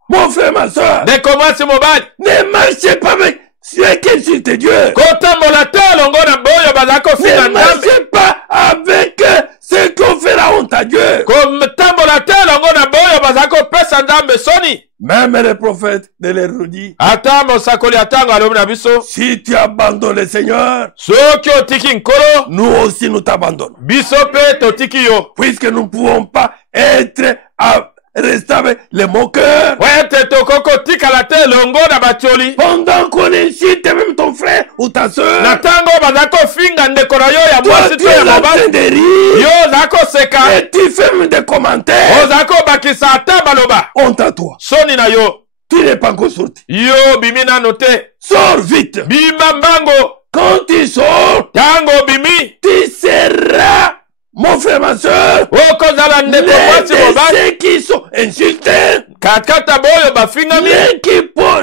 Mon frère, ma soeur, ndeko mwasi mobali ne marchez pas avec ceux qui insultent Dieu. kotambola te elongo na boyo bazali kofinga Ne nzambe marchez pas avec ceux qui ont fait la honte à Dieu. kotambola te elongo na boyo bazali kopesa nzambe soni Même les prophètes de l'érudit. ata mosakoli ya ntango alobi na biso Si tu abandonnes le Seigneur, soki otiki nkolo nous aussi nous t'abandonnons. biso mpe totiki yo Puisque nous ne pouvons pas être à rester avec les moqueurs. po ete tokoki kotikala te elongo na batioli Pendant qu'on insulte même ton frère ou ta na soeur, ntango bazali kofinga ndeko na yo ya toi mwasi tu to es ya en train mobali de rire yo ozali koseka et tu fais même des commentaires. ozali kobakisa ata baloba Honte à toi. soni na yo Tu n'es pas encore sorti. yo bimi nano te Sors vite. bima mbango Quand tu sors, ntango bimi tu seras, mon frère, ma soeur, okozala ndeko les mwasi de mobali ceux qui sont insultés, katikati ya boyo bafingami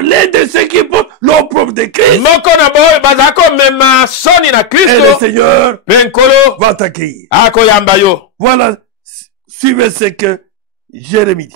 les de ceux qui portent l'opprobre de Christ. moko na boyo bazali komema soni na Et le kristo Seigneur mpe nkolo va t'accueillir. akoyamba yo Voilà, suivez ce que Jérémie dit.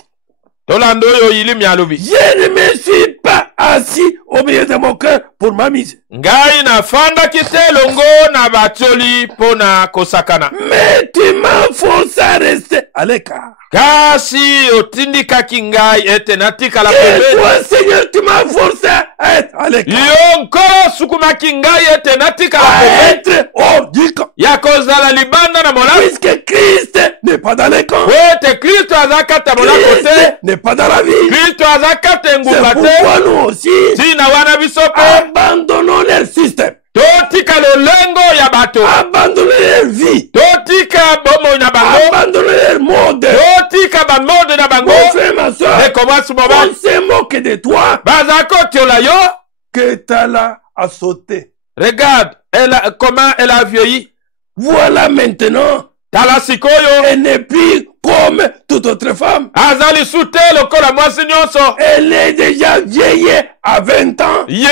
tolanda oyo yilimi alobi Je ne me suis pas assis au milieu de mon cœur pour m'amuser. ngai nafandaki te elongo na batioli mpo na kosakana Mais tu m'as forcé à rester à l'écart. kasi otindikaki ngai ete natikala Et pembeni toi, Seigneur, tu m'as forcé à être à l'écart. yo nkolo osukumaki ngai ete natikala À pembeni être hors du camp. ya kozala libanda na molako Puisque Christ n'est pas dans les camps. po ete kristo aza kati ya molako te Christ n'est pas dans la vie. kristo aza kati ya C'est engumba te pourquoi nous aussi ntina wana biso mpe abandonnons leur système. totika lolengo ya bato Abandonnons leur vie. totika bomoi na bango Abandonnons leur mode. totika bamode na bango Mon frère, ma soeur, ndeko mwasi on mobali se moque de toi. baza kotiola yo Que Tala a sauté. regarde comment elle a vieilli Voilà maintenant. tala sikoyo Elle n'est plus comme toute autre femme. azali sute lokola mwasi nyonso. Elle est déjà vieille à 20 ans. Ye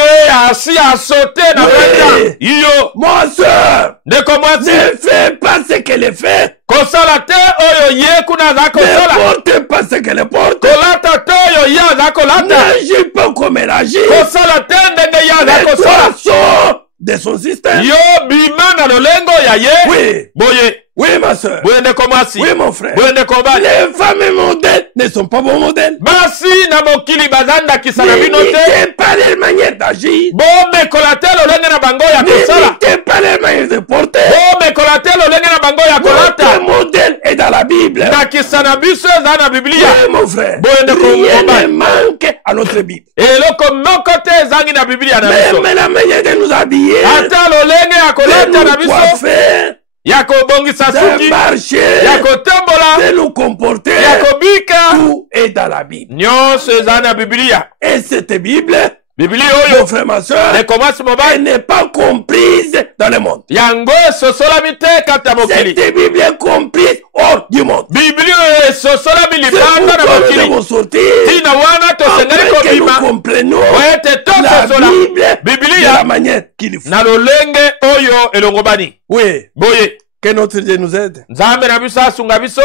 asi asote na Oui. 20 ans. Iyo Mon soeur, ndeko mwasi ne fais pas ce qu'elle fait. kosala te oyo ye kuna aza Ne kosala. porte pas ce qu'elle porte. Kolata te oyo ye aza kolata. N'agis pas comme elle agit. Kosala te ndenge ye aza Mais toi, kosala. sors de son système. Yo bima na lolengo ya ye. Oui, Boye oui, ma soeur. boye ndeko mwasi. Oui, mon frère. Boye ndeko mobali. Les femmes modèles ne sont pas bons modèles. Basi na mokili bazandakisa na bino te. N'imitez pas leur manière d'agir. Bomekola te lolenge na bango ya kosala. N'imitez pas leur manière de porter. Bomekola te lolenge na bango ya kolata. Notre modèle est dans la Bible. Nakisa na biso eza na Biblia. Oui, mon frère. Boye ndeko Rien ne mobali. manque à notre Bible. Eloko moko te ezangi na Biblia na biso. Même la manière de nous habiller, Ata lolenge ya de kolata na nous biso. coiffer, Ya kobongisa de suki. marcher, Ya kotambola. de nous comporter. Ya kobika. Tout est dans la Bible. Nyonso eza na Biblia. Et cette Bible, Biblia mon oyo frère, ma soeur, ndeko mwasi elle mobali. n'est pas comprise dans le monde. Yango esosolami te kati ya mokili. Cette Bible est comprise hors du monde. Biblia oyo esosolami C'est libanda na pourquoi nous mokili. devons sortir Tina wana tosengeli afin que nous kobima comprenions po ete la tososola Bible de la Biblia manière qu'il faut. na lolenge oyo elongobani. Oui, Boye que notre Dieu nous aide, nzambe na biso asunga biso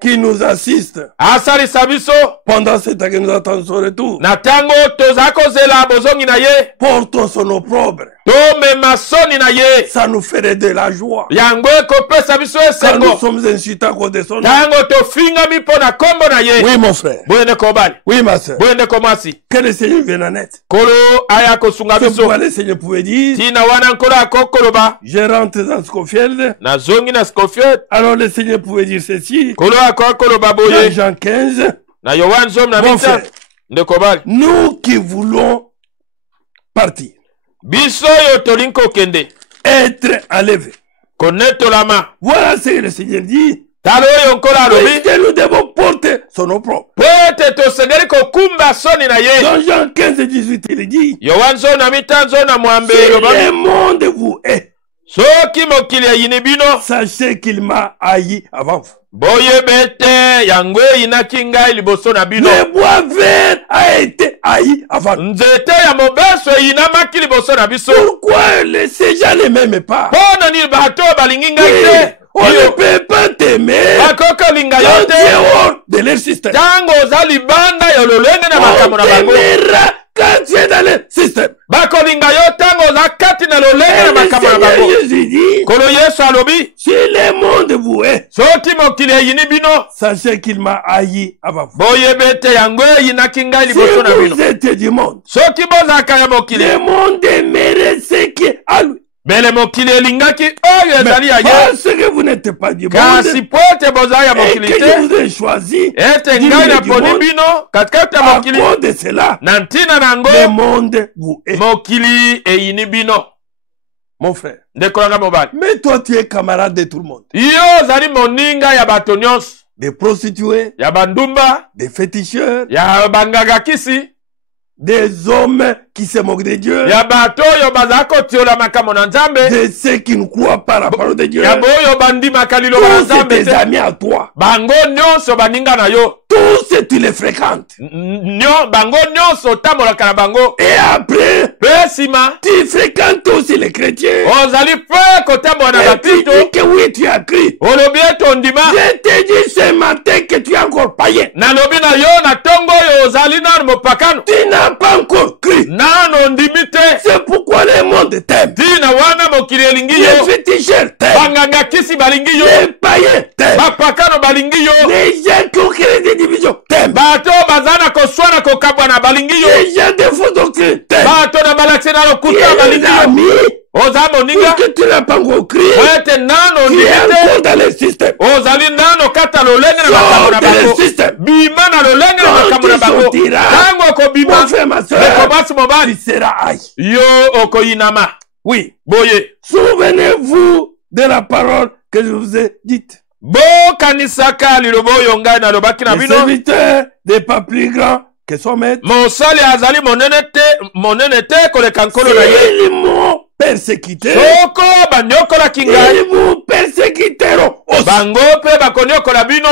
qui nous assiste asalisa biso pendant ce temps que nous attendons son retour. na ntango toza kozela bozongi na ye Portons son opprobre. tomema soni na ye Ça nous ferait de la joie. yango ekopesa biso Quand nous esengo sommes insultés à cause de son nom. ntango tofingami mpo na nkombo na ye. Oui, mon frère. boye ndeko mobali Oui, ma soeur. boye ndeko mwasi Que le Seigneur vienne en aide. kolo aya kosunga C'est biso pourquoi le Seigneur pouvait dire, ntina wana nkolo akokoloba je rentre dans Scofield. nazongi na Scofield. Alors le Seigneur pouvait dire ceci, Kolo akokoloba dans boye Jean 15, na Yohane zomi na Bon mita frère. ndeko mobali nous qui voulons partir, biso oyo tolingi kokende être enlevés. konetolama. Voilà ce que le Seigneur dit. tala oyo nkolo alobi Puisque nous devons porter son opprobre. po ete tosengeli kokumba soni na ye. Dans Jean 15, 18, il dit, Yohane zomi na mita zo na mwambe si elobami le monde vous est, soki mokili eyini bino sachez qu'il m'a haï avant vous. boyeba ete yango eyinaki ngai liboso na bino. Le bois vert a été haï avant nous. nzete ya mobeso eyinamaki liboso na biso. Pourquoi ces gens ne m'aiment pas? mpo na nini bato oyo balingi ngai Oui, te on ne yo peut pas t'aimer bakoki kolinga yo quand tu es te hors de leur système. ntango oza libanda ya lolenge na On makambo na bango. t'aimera quand tu es dans leur système. bakolinga yo ntango oza kati na lolenge Et na le makambo na Seigneur bango. Jésus dit, kolo yesu alobi si le monde vous est, soki mokili eyini bino sachez qu'il m'a haï avant vous. boyeba ete yango eyinaki ngai Si liboso na bino. vous êtes du monde, soki bozalaka ya mokili le monde aimerait ce qui est à lui. mele mokili elingaki oyo ezali ya ye. Parce que vous n'êtes pas du kasi monde po ete bozala ya et mokili que je te vous ai choisi ete du ngai milieu du naponi monde, bino katikati ya à mokili cause de cela, na ntina na yango le monde vous est. mokili eyini bino. Mon frère, ndeko nanga mobali mais toi tu es camarade de tout le monde. yo ozali moninga ya bato nyonso Des prostituées, ya bandumba des féticheurs, ya bangangakisi des hommes qui se moquent de Dieu, ya bato oyo bazala kotiola makambo na nzambe de ceux qui ne croient pas à la parole de Dieu. ya boyo bandimaka liloba na Tous nzambe tes te amis à toi, bango nyonso baninga na yo tous tu les fréquentes. bango nyonso otambolaka na bango. Et après, mpe nsima tu fréquentes aussi les chrétiens. ozali mpe kotambola na Et tu bakristo dis que oui, tu as cru. olobi ete ondima. Je te dis ce matin que tu es encore païen. nalobi na yo na ntongo oyo ozali nanu mopakano Tu n'as pas encore cru. nano ondimi te. C'est pourquoi le monde t'aime. ntina wana mokili elingi Les yo féticheurs t'aiment. bangangakisi balingi yo Les païens t'aiment. bapakano balingi yo Les gens qui ont créé des divisions t'aiment. bato baza na koswana kokabwana balingi yo Les gens de faux doctrines t'aiment. bato na balakisi na Tu lokuta es balingi les yo amis. oza moninga Puisque tu n'as pas encore cru. po ete nano Tu ondimi es encore te dans le système. ozali nano kata lolenge na makambo na Sors de le bango système. bima na lolenge na Quand makambo na tu bango sortiras, ntango Mon okobima frère, ma soeur, ndeko basi mobali tu seras haï. yo okoyinama. Oui. boye Souvenez-vous de la parole que je vous ai dite. bokanisaka liloba oyo ngai nalobaki na Le bino serviteur n'est pas plus grand que son maître. mosali azali monene te koleka nkolo na ye. Ils m'ont persécuté. soko banyokolaki ngai Ils vous persécuteront aussi. bango mpe bakoniokola bino.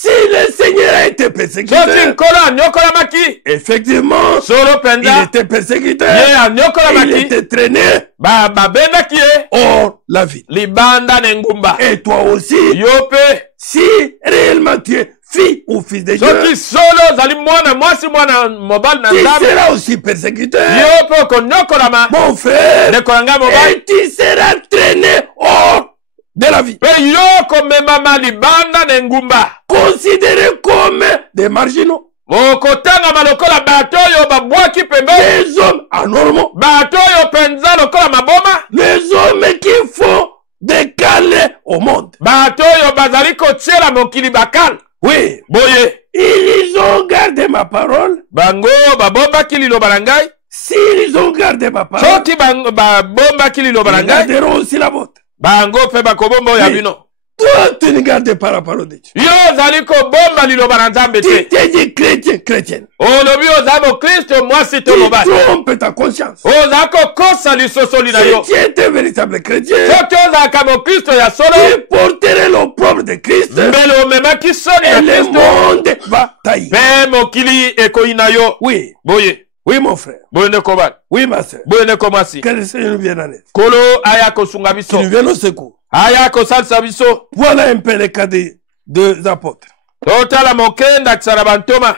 Si le Seigneur a été soki persécuteur, nkolo anyokolamaki effectivement, solo il mpenza était persécuteur, ye il anyokolamaki était traîné babendaki ye hors la ville. libanda na engumba Et toi aussi, yo mpe si réellement tu es fille ou fils de soki Dieu, solo ozali mwana mwasi mwana mobali na tu nzambe seras aussi persécuteur, yo mpe okonyokolama mon frère, ndeko na ngai mobali et tu seras traîné hors de la vie, mpe yo okomemama libanda na engumba considéré comme des marginaux, okotangama lokola bato oyo babwaki pembeni les hommes anormaux, bato oyo mpenza lokola maboma les hommes qui font des câlins au monde. bato oyo bazali kotiela mokili bakala Oui, boye ils ont gardé ma parole. bango babombaki liloba na ngai S'ils ont gardé ma parole, soki babombaki liloba na ils ngai garderont aussi la vôtre. bango mpe bakobomba oyo ya Oui. bino Toi, tu ne gardes pas la parole de Dieu. yo ozali kobomba liloba na nzambe Tu te t'es dit chrétien, chrétienne. olobi oza mokristo mwasi to Tu mobali trompes ta conscience. oza kokosa lisosoli na yo Si tu étais un véritable chrétien, soki ozalaka mokristo ya solo tu porterais l'opprobre de Christ mbele omemaki soni na et le kristo monde va tailler. mpe mokili ekoyi na yo Oui, boye oui, mon frère. boye ndeko mobali Oui, ma soeur. boye ndeko mwasi Que le Seigneur nous vienne en aide. kolo aya kosunga Qu'il biso nous vienne au secours. aya kosalisa biso Voilà un peu les cas des deux apôtres. totala mokendakisa na bantoma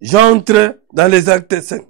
J'entre dans les actes 5.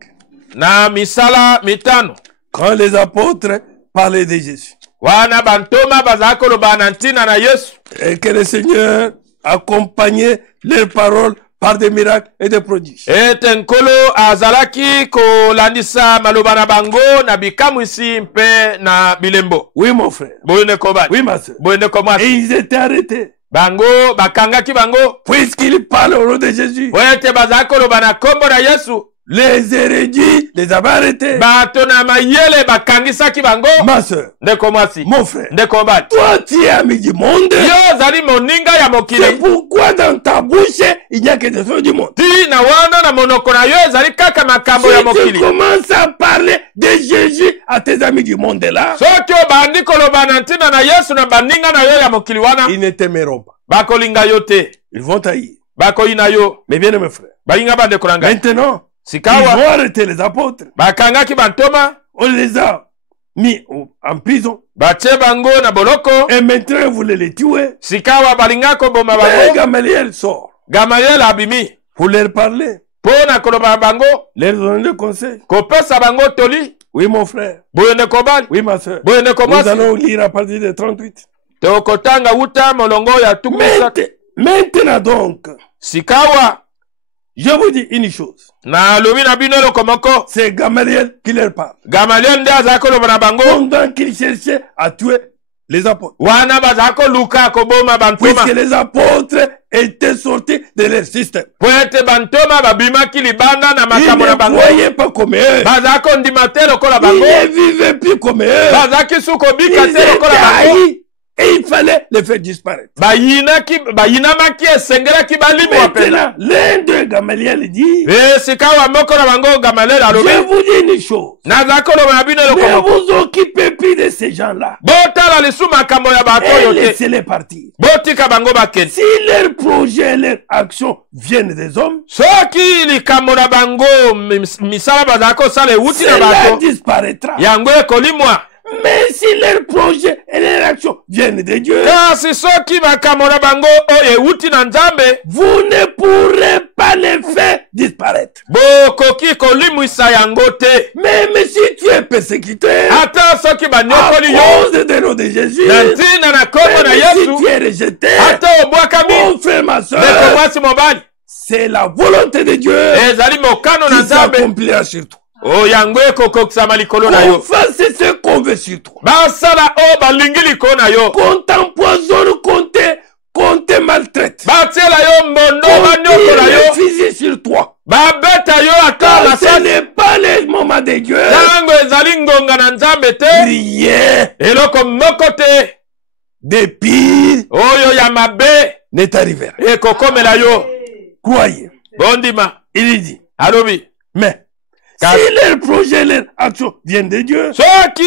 na misala mitano Quand les apôtres parlaient de Jésus. wana bantoma bazala koloba na ntina na yesu Et que le Seigneur accompagnait leurs paroles par des miracles et des prodiges. ete nkolo azalaki kolandisa maloba na bango na bikamwisi mpe na bilembo Oui, mon frère. boye ndeko bali Oui, ma soeur. boye ndeko Et mwasi ils étaient arrêtés. bango bakangaki bango Puisqu'ils parlent au nom de Jésus. po ete bazala koloba na nkombo na yesu Les érudits les avaient arrêtés. bato na mayele bakangisaki bango Ma soeur, ndeko mwasi mon frère, ndeko bali toi tu es ami du monde. yo ozali moninga ya C'est mokili pourquoi dans ta bouche, il n'y a que des choses du monde. ti na wana na monoko na yo ezali kaka makambo ya Si tu mokili commences à parler de Jésus à tes amis du monde là, soki obandi koloba na ntina na yesu na baninga na yo ya mokili wana ils ne t'aimeront pas. bakolinga yo te Ils vont tailler. bakoyina yo Mais bien, mes frères, balinga bandeko na ngai maintenant, ils sikawa vont arrêter les apôtres. bakangaki bantoma On les a mis en prison. batie bango na boloko Et maintenant, ils voulaient les tuer. sikawa balinga koboma Mais bango Gamaliel sort gamaliel abimi pour leur parler, mpo na koloba na bango leur donner des conseils. kopesa bango toli Oui, mon frère. boye ndeko bali Oui, ma soeur. boye ndeko Nous mwasi allons lire à partir de 38. tokotanga wuta molongo ya tukumisatu Maintenant donc, sikawa je vous dis une chose. nalobi na bino eloko moko C'est Gamaliel qui leur parle. gamaliel nde azala koloba na bango Pendant qu'il cherchait à tuer les apôtres. wana bazala koluka koboma bantoma Puisque les apôtres étaient sortis de leur système. po ete bantoma babimaki libanda na Ils makambo na ne bango voyaient pas comme eux. bazala kondima te lokola Ils bango ne vivaient plus comme eux. bazalaki su kobika Ils te étaient lokola bango haïs et il fallait les faire disparaître. bayinamaki esengelaki balimwa mpenza Maintenant, l'un de Gamaliel dit, sikawa moko na bango gamaliel alobi je vous dis une chose. nazala koloba na bino eloko Ne moko vous occupez plus de ces gens-là. botala lisu makambo ya bato Et oyo te laissez-les partir. botika bango bakende Si leurs projets, leurs actions viennent des hommes, soki likambo na bango misala bazala kosala ewuti na cela bato disparaîtra. yango ekolimwa Mais si leurs projets et leurs actions viennent de Dieu, kasi soki makambo na bango oyo ewuti na nzambe vous ne pourrez pas les faire disparaître. bokoki kolimwisa yango te Même si tu es persécuté ata soki à banyokoli yo cause du nom de Jésus, na ntina na nkombo na même si yesu tu es rejeté, ata obwakami mon frère, ma ndeko soeur, mwasi mobali c'est la volonté de Dieu ezali mokano na qui nzambe s'accomplira sur toi. oyo yango ekokokisama likolo na On yo fasse ce qu'on veut sur toi. basala oyo balingi likolo na yo Qu'on t'empoisonne, qu'on te maltraite. batiela yo mbondo Qu'on banyokola tire yo le fusil sur toi. babeta yo ata Car na ce sasi n'est pas le moment de Dieu. ntango ezali ngonga na nzambe te Prier eloko moko te des pires oyo ya mabe n'est arrivé. ekokomela yo Croyez. bondima Il dit, alobi mais Si leur projet, leur action viennent de Dieu, soki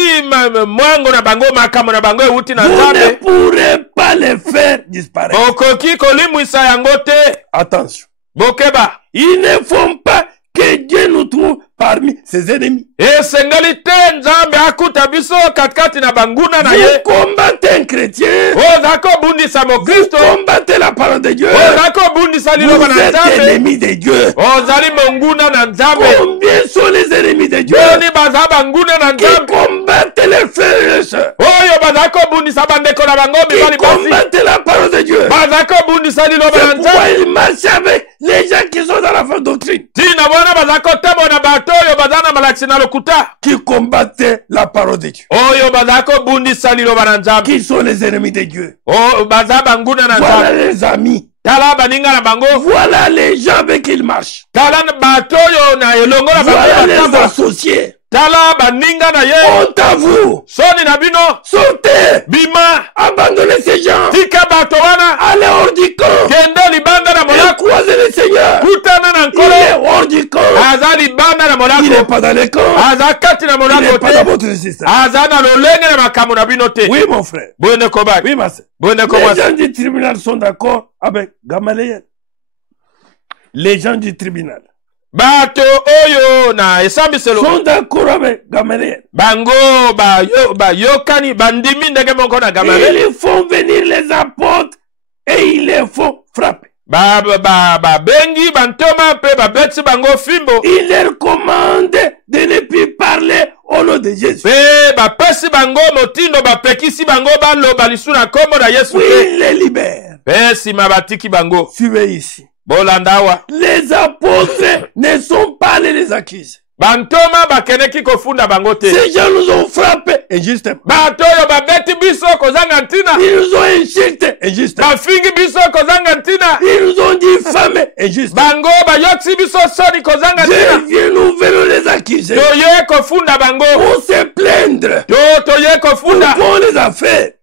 mwango na bango makambo na bango euti na vous ne nzambe pourrez pas les faire disparaître. bokoki kolimwisa yango te. Attention. Bokeba Ils ne font pas que Dieu nous trouve parmi ses ennemis. esengeli te nzambe akuta biso katikati na banguna na Vous ye. combattez un chrétien, oza kobundisa vous mokristo, combattez la parole de Dieu, oza kobundisa liloba vous na êtes nzambe, ennemis de Dieu. ozali monguna na nzambe. Combien sont les ennemis de Dieu boni baza banguna na qui nzambe combattent les frères et les sœurs, oyo baza kobundisa bandeko na bango qui mibali basi, combattent la parole de Dieu? baza kobundisa liloba na C'est pourquoi nzambe. ils marchent avec les gens qui sont dans la fausse doctrine, tina bona baza kotambola na bato oyo baza na malakisi na lokuta, qui combattent la parole de Dieu, oyo baza kobundisa liloba na nzambe, qui sont les ennemis de Dieu. o baza banguna na Voilà nzambe. les amis, Tala baninga na bango, voilà les gens avec qui ils marchent, tala na bato oyo na elongo na bango voilà les batambola, associés. tala baninga na ye. Honte à vous, Soni na bino sortez, bima, abandonnez ces gens, tika bato wana allez hors du camp, kende libanda na et molako, croisez le Seigneur. kutana na Il nkolo, est hors du camp, aza libanda na il n'est molako, pas dans les camps, aza kati na il molako n'est pas dans te, votre système. aza na lolenge na makambo na bino te. Oui, mon frère. Bwende kobaki, Oui, ma sœur. bwende Les komwasi. gens du tribunal sont d'accord avec Gamaliel. Les gens du tribunal Bato oyo na esambiselo sont d'accord avec Gamaliel. bango bayokani bandimi ndenge moko na Et Gamaliel. ils font venir les apôtres et ils les font frapper. Bengi bantoma pe babeti bango fimbo. Il leur commande de ne plus parler au nom de Jésus. Pe bapesi bango motindo bapekisi bango baloba lisu na kombo na Yesu Oui, te. il les libère. Pe sima batiki bango. Suivez ici. Bolandawa. Les apôtres ne sont pas allés les accuser. Bantoma bakeneki kofunda bango te. Ces gens nous ont frappés injustement. Bato oyo babeti biso kozanga ntina. Ils nous ont insultés injustement. Bafingi biso kozanga ntina. Ils nous ont diffamés injustement. Bango bayotisi biso soni kozanga Je ntina. viens, nous venons les accuser. Toye kofunda bango. Pour se plaindre. Toye kofunda. Pourquoi on les a fait?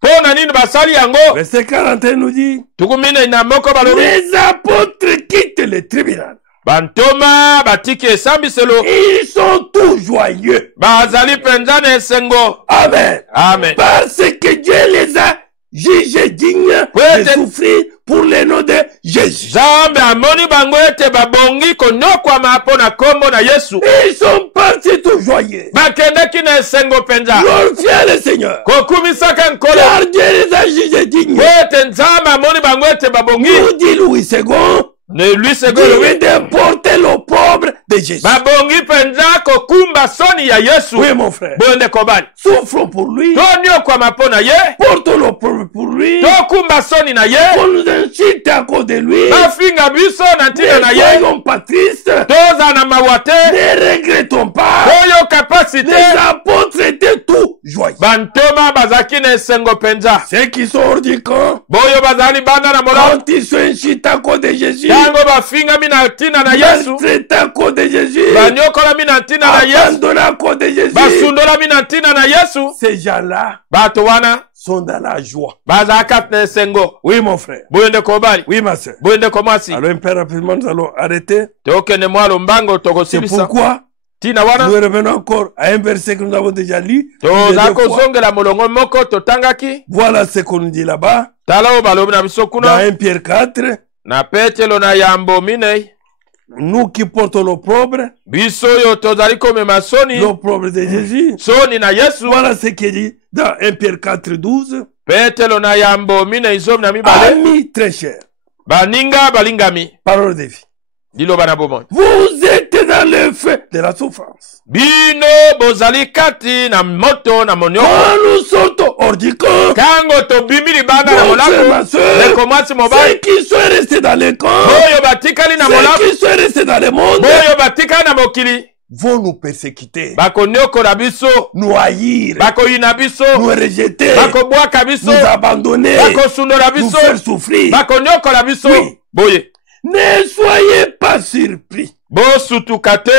Pona nini basali yango. Verset 41 nous dit, Tukumine na moko balobi. les apôtres quittent le tribunal. Bantoma batiki esambiselo. Ils sont tous joyeux. Bazali penza na esengo. Amen. Amen. Parce que Dieu les a jugés dignes Ouais, de souffrir pour le nom de Jésus. Zambe amoni bango ete babongi konyokwama mpo na kombo na Yesu. Ils sont partis tous joyeux. Bakendeki na esengo penza. Glorifiez le Seigneur. Kokumisaka nkolo. Car Dieu les a jugés dignes. Ete nzambe amoni bango ete babongi. Nous dit Louis II, Ne lui segolo. dignes de porter l'opprobre de Jésus. Babongi penza kokumba soni ya Yesu. Oui, mon frère. Bonde kobani. Souffrons pour lui. Tonyokwama mpo na ye. Portons l'opprobre pour lui. Tokumba soni na ye. On nous insulte à cause de lui. Bafinga biso na ntina na Ne ye. soyons pas tristes. Toza na mawa te. Ne regrettons pas. Toyoka pasi te. Les apôtres étaient tout joyeux. Bantoma bazaki na esengo penza. Ceux qui sont hors du camp, Boyo bazali banda na molako. quand ils sont insultés à cause de Jésus, Tango bafingami na ntina na Yesu. maltraités à cause de Jésus, Banyokolami na ntina na Yesu. abandonnés à cause de Jésus, Basundolami na ntina na Yesu. ces gens-là Bato wana sont dans la joie. bazaka na esengo. Oui, mon frère. Boyende kobali. Oui, ma soeur. Boyende komasi. Alors, un peu rapidement, nous allons arrêter. Tokende mwalo mbango C'est tokosilisa. pourquoi Tina nous wana. revenons encore à un verset que nous avons déjà lu. Toza Deux fois. kozongela molongo moko totangaki. Voilà ce qu'on nous dit là-bas, Tala o balobi na biso dans kuna. 1 Pierre 4. Na Petelo na yambo minei. Nous qui portons l'opprobre, Biso yo tozali komema soni. l'opprobre de Jésus. Soni na Yesu. Voilà ce qui est dit dans 1 Pierre 4, 12. Petelo na yambo minei zomi na mibale. Amis très chers, Baninga balingami. parole de vie. Dilo bana bomoi. Vous êtes dans le feu de la souffrance. Bino bozali kati na moto na monyoko. Quand nous sortons hors du camp, Kango tobimi libanda na mon frère, molako. ma soeur, Leko mwasi ceux mobali. qui sont restés dans le camp, Boyo batikali na ceux molako. qui sont restés dans le monde, Boyo batikali na mokili. vont nous persécuter, Bakonyokola biso. nous haïr, Bakoyina biso. nous rejeter, Bakobwaka biso. nous abandonner, Bakosundola nous biso. faire souffrir. Bakonyokola biso. Oui. Boye. Ne soyez pas surpris. Bosutuka te.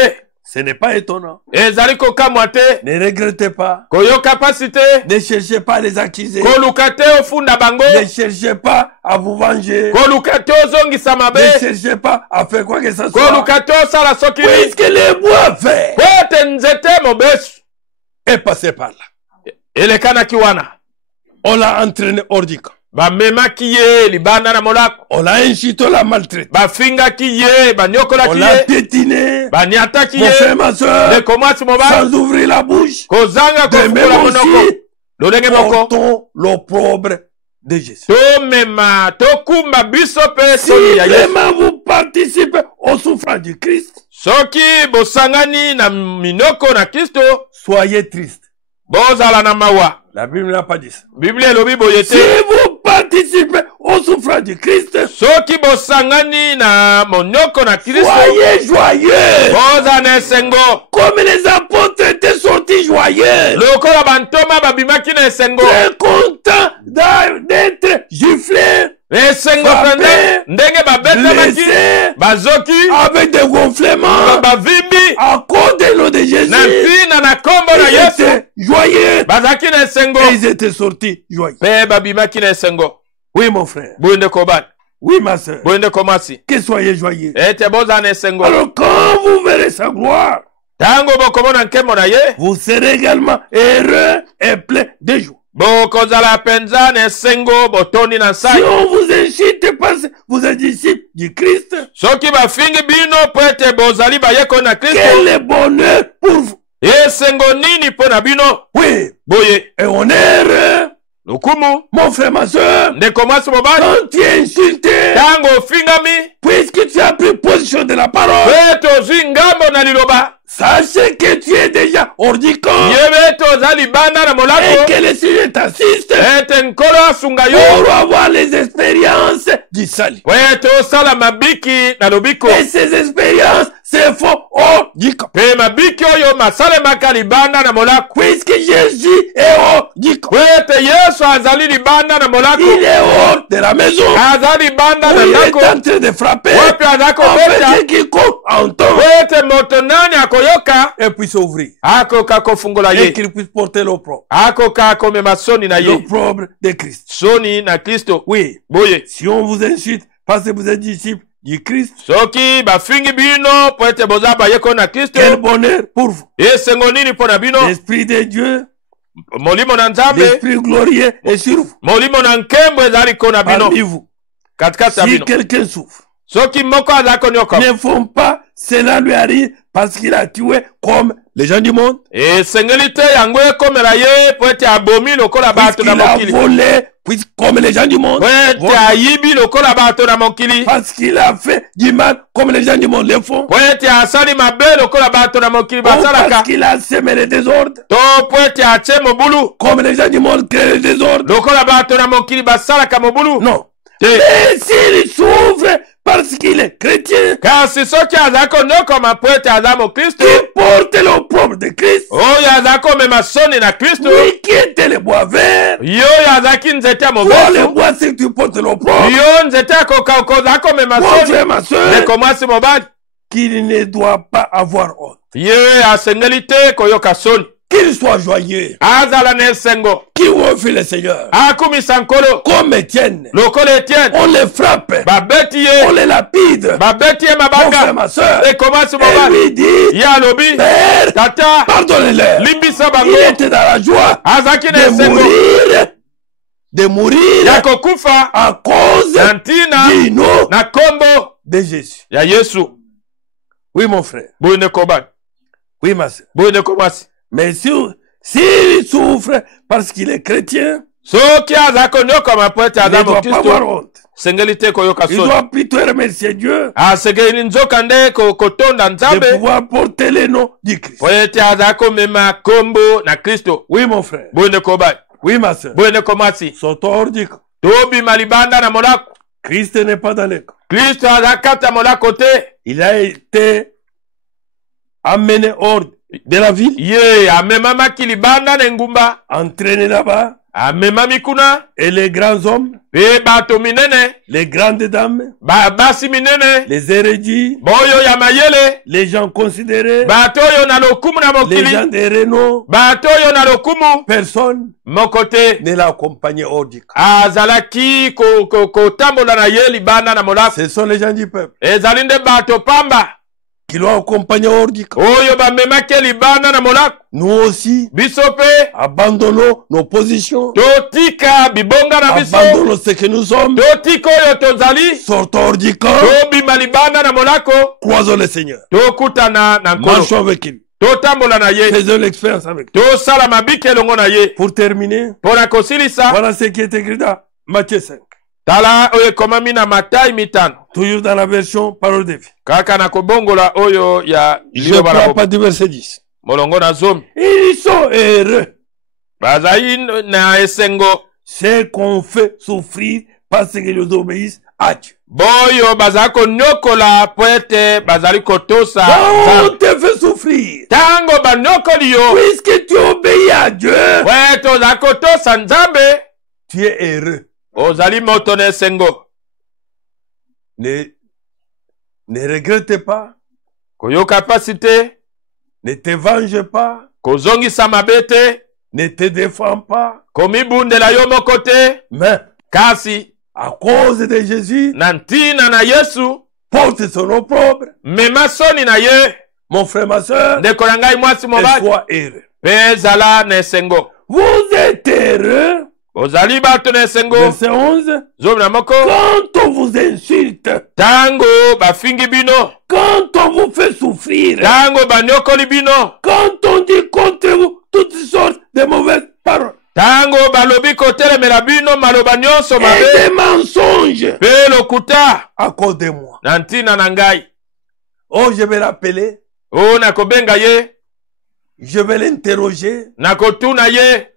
Ce n'est pas étonnant. ezali kokamwa te, Ne regrettez pas. koyoka pasi te, Ne cherchez pas à les accuser. koluka te ofunda bango, Ne cherchez pas à vous venger. koluka te ozongisa Ne mabe, cherchez pas à faire quoi que ce soit. koluka te osala soki nini, Puisque le bois vert po ete nzete mobesu est passé par là. elekanaki wana, On l'a entraîné hors du camp. bamemaki ye libanda na molako, On l'a incité, on l'a maltraité. bafingaki ye, On banyokolaki l'a ye, piétiné. baniataki Mon frère, ye, ma soeur, ndeko mwasi mobali, sans ouvrir la bouche. kozanga De même kofungola monoko, aussi, lolenge moko, portons l'opprobre de Jésus. tomema tokumba biso mpe Si soni ya Yesu. vraiment vous participez au souffrance du Christ, Soki bosangani na minoko na Kristo, soyez tristes. bozala na mawa. La Bible n'a pas dit ça. Biblia elobi boye Si te. vous participez au souffrance du Christ, Soki bosangani na monoko na Kristo, soyez joyeux. bozala na esengo. Comme les apôtres étaient sortis joyeux. Lokola bantoma babimaki na esengo. Très contents d'être giflés, Esengo Frappé, pende ndenge babetamaki, blessés, bazoki, avec des gonflements, bavimbi, à cause des noms de Jésus. na ntina na kombo na Ils Yesu. étaient joyeux Bazaki na esengo. et ils étaient sortis joyeux. Pe babimaki na esengo. Oui, mon frère. Boyende kobani. Oui, ma soeur. Boyende komasi. Que soyez joyeux. Ete bozala na esengo. Alors, quand vous verrez sa gloire, Tango bokomona nkembo na ye, vous serez également heureux et plein de joie. bokozala penza na esengo botoni na Si sai. on vous incite parce que vous êtes disciples du Christ, Soki bafingi bino po ete bozali bayeko na Kristo, quel est bonheur pour vous. esengo nini mpo na bino? Oui, Boye, et on est heureux. lokumu, Mon frère, ma soeur, ndeko mwasi mobali, quand tu es insulté, tango ofingami, puisque tu as pris position de la parole, pe tozwi ngambo na liloba, sachez que tu es déjà hors du camp yebe toza libanda na et molako, que le Seigneur t'assiste ete nkolo asunga yo, pour avoir les expériences du salut. po ete osala mabiki na lobiko, Et ces expériences se font hors du camp. pe mabiki oyo masalemaka libanda na molako, Puisque Jésus est hors du camp, po ete Yesu azali libanda na molako, il est hors de la maison azali libanda où na il est ndako, en train de frapper. wapi aza En kobeta, fait, quiconque entend po ete moto nani akoyoka, et puisse ouvrir akoka kofungola et ye, qu'il puisse porter l'opprobre. akoka komema soni na ye, L'opprobre de Christ. soni na Kristo. Oui, Boye, si on vous insulte parce que vous êtes disciples du Christ, soki bafingi bino po ete boza bayeko na Kristo, quel bonheur pour vous. esengo nini mpo na bino? L'Esprit de Dieu, Molimo na Nzambe, l'Esprit glorieux est sur vous, molimo na nkembo ezali ko na bino, parmi vous. katikati ya Si bino. quelqu'un souffre, Soki moko aza konyoka, ne font pas cela lui arrive parce qu'il a tué comme les gens du monde, esengeli te yango ekomela ye po ete abomi lokola bato na puisqu'il a mokili, volé comme les gens du monde, po ete ayibi lokola bato na mokili, parce qu'il a fait du mal comme les gens du monde le font, po ete asali mabe lokola bato na mokili ou parce basalaka, qu'il a semé le désordre to po ete atie mobulu comme les gens du monde créent le désordre. lokola bato na mokili basalaka mobulu. Non. Te. Mais s'il souffre parce qu'il est chrétien, Kasi soki aza konyokoma po ete aza mokristo, qui porte l'opprobre de Christ, oyo aza komema soni na Kristo, lui qui était le bois vert, yo oyo azaki nzete ya toi le mobesu, bois si tu portes l'opprobre, yo nzete ya kokauka oza komema mon soni, frère, ma soeur, ndeko mwasi mobali, qu'il ne doit pas avoir honte, ye asengeli te koyoka soni, qu'il soit joyeux, azala na esengo, qu'il refie le Seigneur, akumisa nkolo comme Étienne, lokola Etienne, on les frappe, babeti on ye, les lapide, babeti ye mon frère, mabanga, ma soeur, ndeko mwasi et mobali, lui dit, ye alobi, Père, tata, pardonnez-leur, limbisa il bango, était dans la joie azaki na de esengo, mourir ya kokufa, à cause na ntina, du nom na kombo de Jésus. ya Yesu. Oui, mon frère. Boye ndeko bani, Oui, ma soeur. boye ndeko mwasi. Mais s'il souffre parce qu'il est chrétien, Soki aza konyokoma po ete il ne aza doit pas avoir mokristo, honte. sengeli te koyoka Il soni. doit plutôt remercier Dieu Asengeli nzoka nde kotonda de Nzambe pouvoir porter le nom du Christ. po ete aza komema kombo na Kristo. Oui, mon frère. Boye ndeko bani, Oui, ma soeur. boye ndeko mwasi. Sortons hors du camp. Tobima libanda na molako. Christ n'est pas dans le camp. Kristo aza kati ya molako te. Il a été amené hors de la ville, Ye amemamaki libanda na engumba, entraîné là-bas, amemami kuna Et les grands hommes, pe bato minene les grandes dames, basi minene les érudits, boyo ya mayele les gens considérés, bato oyo na lokumu na les mokili gens de renom, bato oyo na lokumu personne moko te ne l'a accompagné hors du camp. azalaki kotambola na ye libanda na molako. Ce sont les gens du peuple Ezali nde bato pamba qui l'ont accompagné hors du camp. oyo bamemaki libanda na molako. Nous aussi, Biso pe abandonnons nos positions, totika bibonga na biso, abandonnons ce que nous sommes, totika oyo tozali, sortons hors du camp, tobima libanda na molako, croisons le Seigneur, tokutana na nkolo, marchons avec lui, totambola na ye, faisons l'expérience avec lui. tosala mabike elongo na ye. Pour terminer, Mpona kosilisa, voilà ce qui est écrit dans Matthieu 5, tala oyo ekomami na Matayi 5, toujours dans la version parole de vie. kaka na kobongola oyo ya Je liloba na prends pas du verset 10. molongo na zomi. Ils sont heureux, Bazali na esengo ceux qu'on fait souffrir parce qu'ils obéissent à Dieu. boyo bazali konyokola po ete bazali kotosa On Nzambe. te fait souffrir, Tango banyokoli yo puisque tu obéis à Dieu, we tozali kotosa Nzambe, tu es heureux. ozali moto na esengo. Ne regrette pas, Koyoka pasi te, ne te venge pas, kozongisa mabe te, ne te défends pas, komibundela yo moko te, mais kasi à cause de Jésus, na ntina na Yesu porte son nom propre. mema soni na ye. Mon frère, ma soeur, Ndeko na ngai mwasi et mobali sois heureux. mpe zala na esengo. Vous êtes heureux, Ozali bato na esengo. verset 11, Zomi na moko, quand on vous insulte, tango bafingi bino, quand on vous fait souffrir, tango banyokoli bino, quand on dit contre vous toutes sortes de mauvaises paroles tango balobi kotelemela bino maloba nyonso et mabe des mensonges mpe lokuta à cause de moi. na ntina na ngai. Oh, je vais l'appeler, O nakobenga ye, je vais l'interroger, nakotuna ye,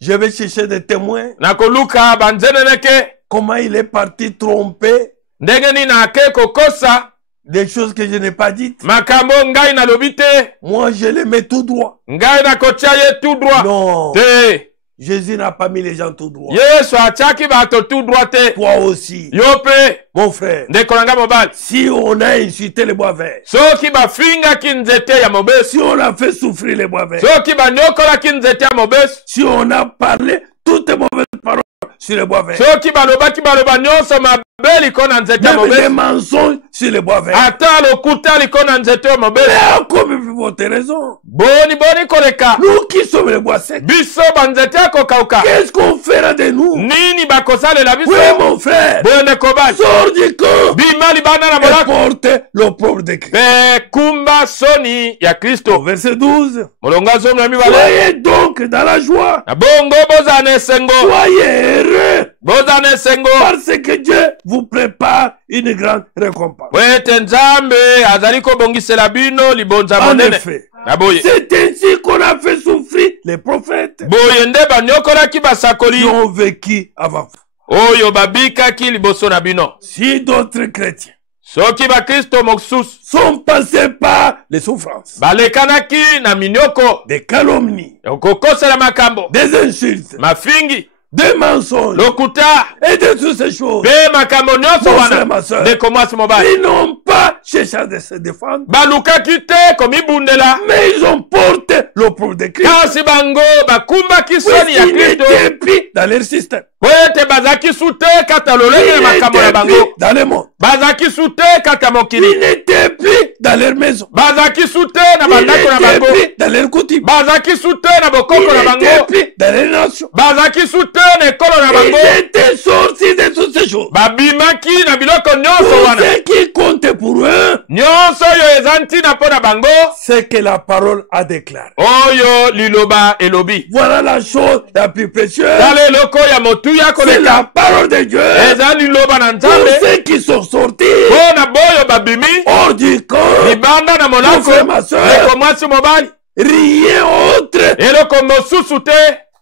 je vais chercher des témoins. nakoluka banzeneneke, Comment il est parti tromper ndenge nini ake kokosa des choses que je n'ai pas dites. makambo ngai nalobi te, Moi, je les mets tout droit. ngai nakotia ye tout droit Non, te. Jésus n'a pas mis les gens tout droit. Yesu atiaki bato tout droit te. Toi aussi, Yo pe mon frère, ndeko na ngai mobali, si on a insulté les bois verts, soki bafingaki nzete ya mobesu, si on a fait souffrir les bois verts, soki banyokolaki nzete ya mobesu, si on a parlé toutes les mauvaises paroles sur les bois verts, soki balobaki baloba nyonso mabe liko na nzete ya même des mobesu, mensonges sur les bois verts, ata lokuta liko na nzete ya mobesu, mais comme votre raison, boni koleka nous qui sommes les bois secs, biso banzete ya kokauka, qu'est-ce qu'on fera de nous? nini bakosalela biso? Oui, mon frère, Boyo ndeko bali, sors du camp bima libanda na et molako porte l'opprobre de Christ. mpe kumba soni ya Au Kristo. verset 12, Molongo azomi na mibale, soyez donc dans la joie, na bongo bozala na esengo, soyez heureux, bozala na esengo, parce que Dieu vous prépare une grande récompense. po ete Nzambe azali kobongisela bino libonza En monene. effet, Na boye, c'est ainsi qu'on a fait souffrir les prophètes boye nde banyokolaki qui basakoli ont vécu avant vous. oyo babikaki liboso na bino. Si d'autres chrétiens Soki bakristo mosusu sont passés par les souffrances, balekanaki na minyoko, des calomnies, okokosela makambo, des insultes, mafingi, des mensonges lokuta, et de toutes ces choses, mpe makambo nyonso mon frère, wana, ma soeur, ndeko mwasi mobali, ils n'ont pas cherché à se défendre, balukaki te komibundela, mais ils ont porté l'opprobre de Christ. kasi bango bakumbaki soni ya Puisqu'ils Kristo, n'étaient plus dans leur système, po ete bazalaki su te kata lolenge ils na makambo na n'étaient bango, plus dans le monde, bazalaki su te kata mokili, ils n'étaient plus dans leur maison, bazalaki su te na ils bandako na n'étaient bango, plus dans leur coutume, bazalaki su te na ils bokoko na n'étaient bango, plus dans leur nation. bazalaki su te na ekolo na bango, Ils étaient sortis de toutes ces choses. babimaki na biloko nyonso Tout wana, ce qui comptait pour eux, nyonso oyo eza ntina mpo na bango, c'est que la parole a déclaré. oyo liloba elobi. Voilà la chose la plus précieuse. Tala eloko ya motuya C'est koleka, la parole de Dieu. eza liloba na Pour Nzambe ceux qui sont sortis mpo na boyo babimi hors du camp, libanda na mon molako, frère, ma soeur, ndeko mwasi mobali, rien autre eloko mosusu te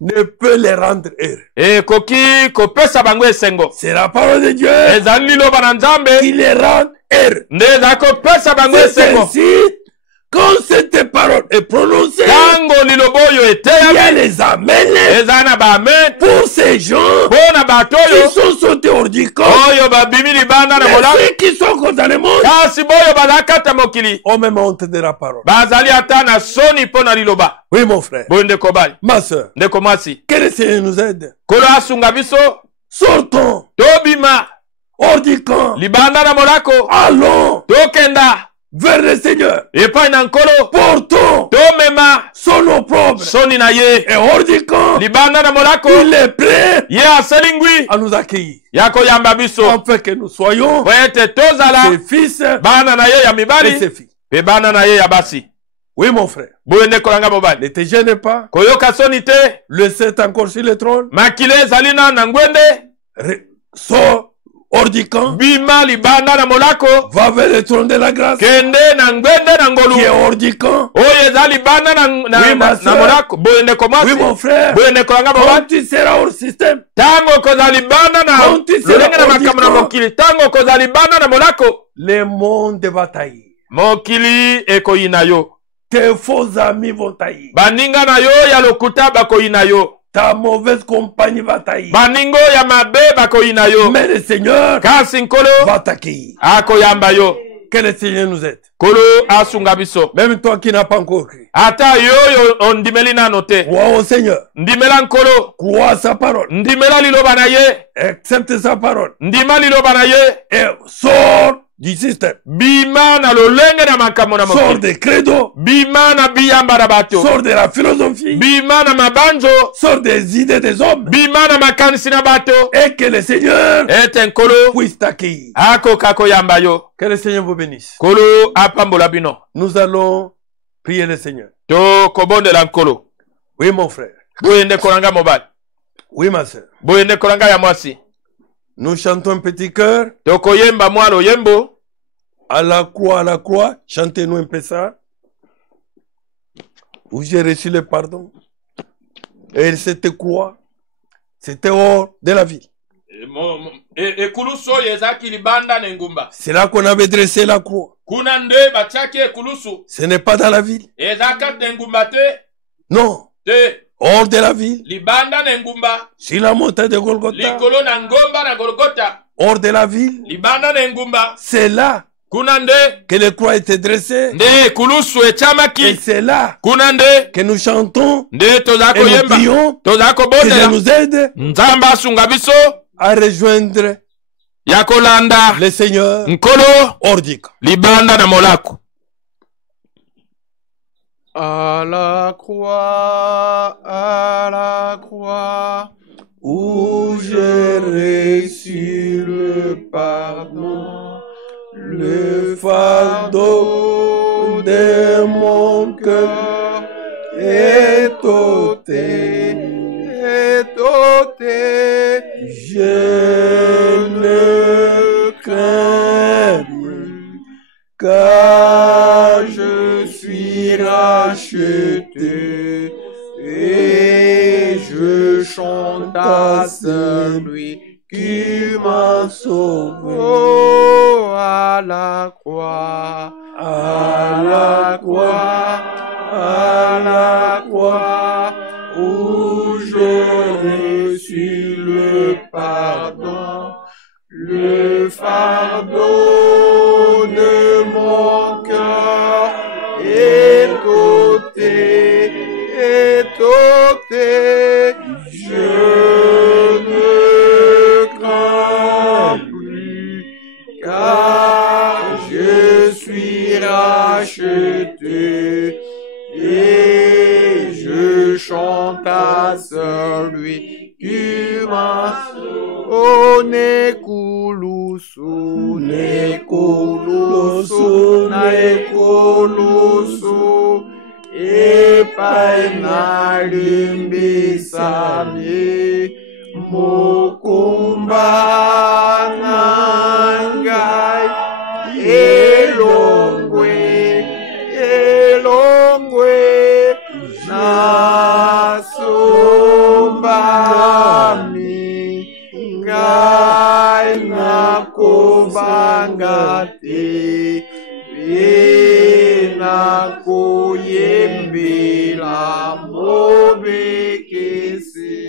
ne peut les rendre heureux. ekoki kopesa bango esengo. C'est la parole de Dieu Ezali liloba na Nzambe qui les rend heureux. nde eza kopesa bango C'est esengo. ainsi Quand cette parole est prononcée, tango liloboyo il y a eteyami les amen ezana ba amen pour ces gens bona bato qui oyo sont sautés hors du corps. oyo babimi libanda na Mais molako ceux qui sont condamnés au monde kasi boyo bazali kata mokili ont même honte de la parole. bazali ata na soni mpo na liloba Oui, mon frère, boyo ndeko bali ma soeur, ndeko mwasi que le Seigneur nous aide. kolo asunga biso Sortons tobima hors du camp. libanda na molako Allons tokenda vers le Seigneur. epai na nkolo Portons tomema son opprobre. soni na ye Et hors du camp, libanda na molako il est prêt ye asalingwi à nous accueillir. ya koyamba biso Afin que nous soyons po ete tozala ses fils bana na ye ya et mibali ses filles. mpe bana na ye ya basi Oui, mon frère. boyo ndeko na nga mobali Ne te gêne pas. koyoka soni te Le Seigneur est encore sur le trône. makili ezali na ngwende Sors hors du camp. bima libanda na molako Va vers le trône de la grâce kende na ngwende na ngolu qui est hors du camp. oyo eza libanda Oui, ma na sœur. molako boyo ndeko mwasi Oui, mon frère. boyo ndeko na nga Quand mobali tu seras hors système, ntango kozala libanda na Quand tu seras lolenge na hors du makambo na camp. mokili ntango kozala libanda na molako le monde va taillir. mokili ekoyina yo Tes faux amis vont taillir. baninga na yo ya lokuta bakoyina yo Ta mauvaise compagnie va taillir. baningo ya mabe bakoyina yo Mais le Seigneur kasi nkolo va t'accueillir. akoyamba yo Que le Seigneur nous aide. nkolo asunga biso Même toi qui n'as pas encore cru. ata yo oyo ondimeli nano te Crois au Seigneur. ndimela nkolo Crois à sa parole. ndimela liloba na ye Accepte sa parole. ndima liloba na ye Et sors du système. bima na lolenge na makambo na Sors mokili des credos. bima na biyamba na bato Sors de la philosophie. bima na mabanjo Sors des idées des hommes. bima na makanisi na bato Et que le Seigneur ete nkolo puisse t'accueillir. akoka koyamba yo Que le Seigneur vous bénisse. nkolo apambola bino Nous allons prier le Seigneur. tokobondela nkolo Oui, mon frère. boye ndeko na nga mobali Oui, ma soeur. boye ndeko na nga ya mwasi Nous chantons un petit cœur. tokoyemba mwa loyembo À la croix, chantez-nous un peu ça. Où j'ai reçu le pardon. Et c'était quoi? C'était hors de la ville. ekulusu oyo ezalaki libanda na engumba C'est là qu'on avait dressé la croix. kuna nde batiaki ekulusu Ce n'est pas dans la ville. eza kati na engumba te Non. te Hors de la ville. libanda na engumba Sur la montagne de Golgotha. likolo na ngomba na golgota Hors de la ville. libanda na engumba C'est là kuna nde que les croix étaient dressées. nde ekulusu Et etiamaki c'est là kuna nde que nous chantons. nde tozala Et nous koyemba prions. tozala Que Dieu kobondela nous aide nzambe asunga biso à rejoindre ya kolanda le Seigneur nkolo hors du camp. libanda na molako À la croix, où j'ai reçu le pardon, le fardeau de mon cœur est ôté, je ne crains plus, car je suis racheté et je chante à celui qui m'a sauvé. Oh, à la croix, à la croix, à la croix, où j'ai reçu le pardon, le fardeau de mon cœur est ôté, je ne crains plus, car je suis racheté et je chante à celui qui m'a sauvé. Oh, nekulusu, nekulusu, nekulusu, epai nalimbisami, mokumba nangai, elongwe, nasumbami, ngai nakobanga te, na kuyembela mobekesi.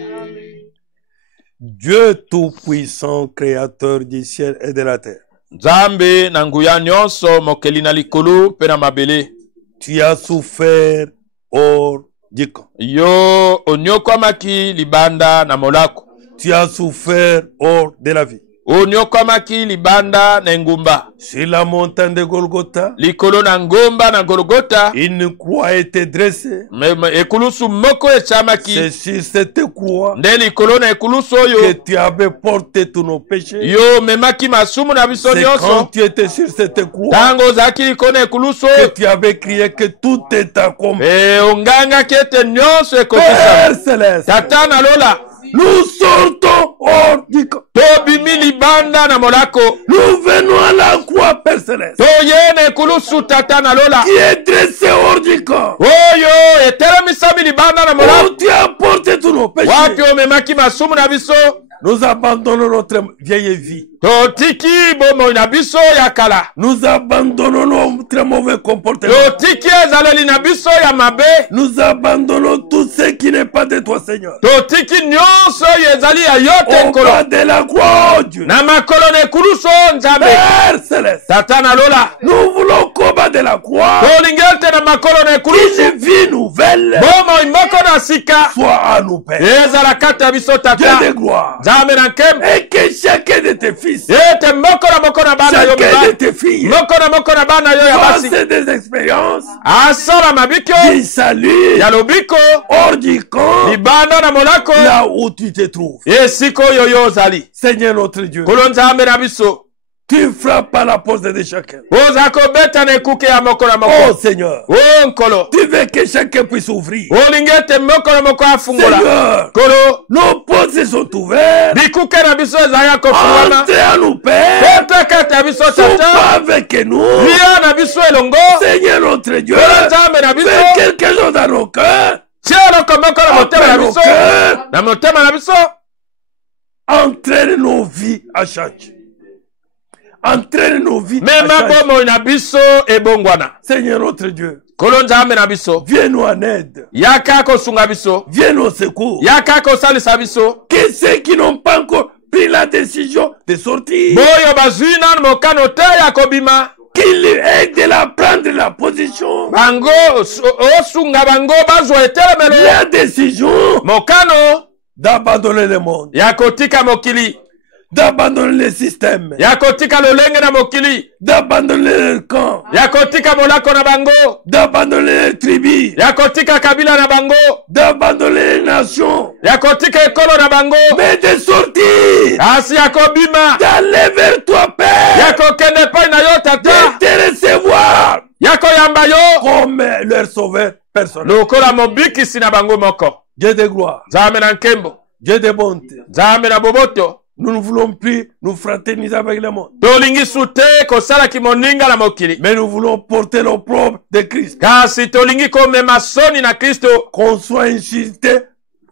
Dieu tout-puissant, créateur du ciel et de la terre. Nzambe na nguya nyonso mokeli na likolo pe na mabele. Tu as souffert hors du camp. Yo onyokwamaki libanda na molako. Tu as souffert hors de la vie. Onyokwamaki libanda na ngumba. Sur la montagne de Golgotha, Likolo na ngomba na Golgotha. une croix a été dressée. Ekulusu moko echamaki. C'est sur cette croix Nde likolo na ekulusu que oyo. tu avais porté tous nos péchés. Yo memaki masumu na biso C'est quand nyonso. tu étais sur cette croix Tango ozalaki likolo na ekulusu que oyo. tu avais crié que tout est accompli. Ongangaki ete nyonso ekokisa. Père céleste, Tata na lola. nous sortons hors du camp. Tobimi libanda na molako. Nous venons à la croix, Père céleste, Toyene ekulusu tata na lola. qui est dressée hors du camp. Oyo etelamisami libanda na Où molako. tu as porté tous nos péchés. Wapi omemaki masumu na biso. Nous abandonnons notre vieille vie. Totiki bomoi na biso ya kala. Nous abandonnons notre mauvais comportement. Totiki ezaleli na biso ya mabe. Nous abandonnons tout ce qui n'est pas de toi, Seigneur. Totiki nyonso oyo ezali ya yo te Au nkolo. bas de la croix, oh Dieu. Na makolo na ekulusu nzambe. Père céleste, Tata na lola. nous voulons qu'au bas de la croix, Tolingi ete na makolo na ekulusu. une vie nouvelle Bomoi moko na sika. soit à nous, Père. Ezala kati ya biso Dieu tata. de gloire. Nzambe na nkembo. Et que chacun de tes fils, Ete moko na bana yo chacun de mibali. tes filles, Moko na bana yo ya fasse basi. des expériences Asala mabikyo. du salut Ya lobiko. hors du camp, Libanda na molako. là où tu te trouves. Esiko yo yo ozali. Seigneur notre Dieu, Kolo nzambe na biso. tu frappes à la porte de chacun. Oza kobeta na ekuke ya moko na Oh moko. Seigneur, O nkolo. tu veux que chacun puisse ouvrir. Olingi ete moko na moko afungola. Seigneur, Kolo. nos portes sont ouvertes. Bikuke na biso ezali kofungwana. Entrez à nous, Père. Peta kati ya biso Sois tata. pas avec nous. Lia na biso elongo. Seigneur notre Dieu, Kolo nzambe na biso. fais quelque chose dans nos cœurs. Tia loko moko na motema na Après nos biso. cœurs, Na motema na biso. entraîne nos vies à chaque. Entraîne nos vies à Mema chaque. bomoi na biso ebongwana. Seigneur notre Dieu, Kolo nzambe na biso. viens-nous en aide. Yaka kosunga biso. Viens-nous au secours. Yaka kosalisa biso. Que ceux qui n'ont pas encore pris la décision de sortir, Boyo bazwi nanu mokano te ya kobima. qu'il aide à prendre la position. Bango osunga bango bazwa etelemelo. La décision Mokano d'abandonner le monde, ya kotika mokili. d'abandonner le système, Ya kotika lolenge na mokili. d'abandonner le camp, Ya kotika molako na bango. d'abandonner les tribus, Ya kotika kabila na bango. d'abandonner les nations, Ya kotika ekolo na bango. mais de sortir, Asi ya kobima. d'aller vers toi, Ya Père, kokende pai na yo de tata. te recevoir Ya koyamba yo. comme leur sauveur personnel. Lokola mobikisi na bango moko. Dieu de gloire, Nzambe na nkembo. Dieu de bonté, Nzambe na boboto. nous ne voulons plus nous fraterniser avec le monde, Tolingi sute kosalaki moninga na mokili. mais nous voulons porter l'opprobre de Christ. Kasi tolingi komema soni na Kristo. Qu'on soit insulté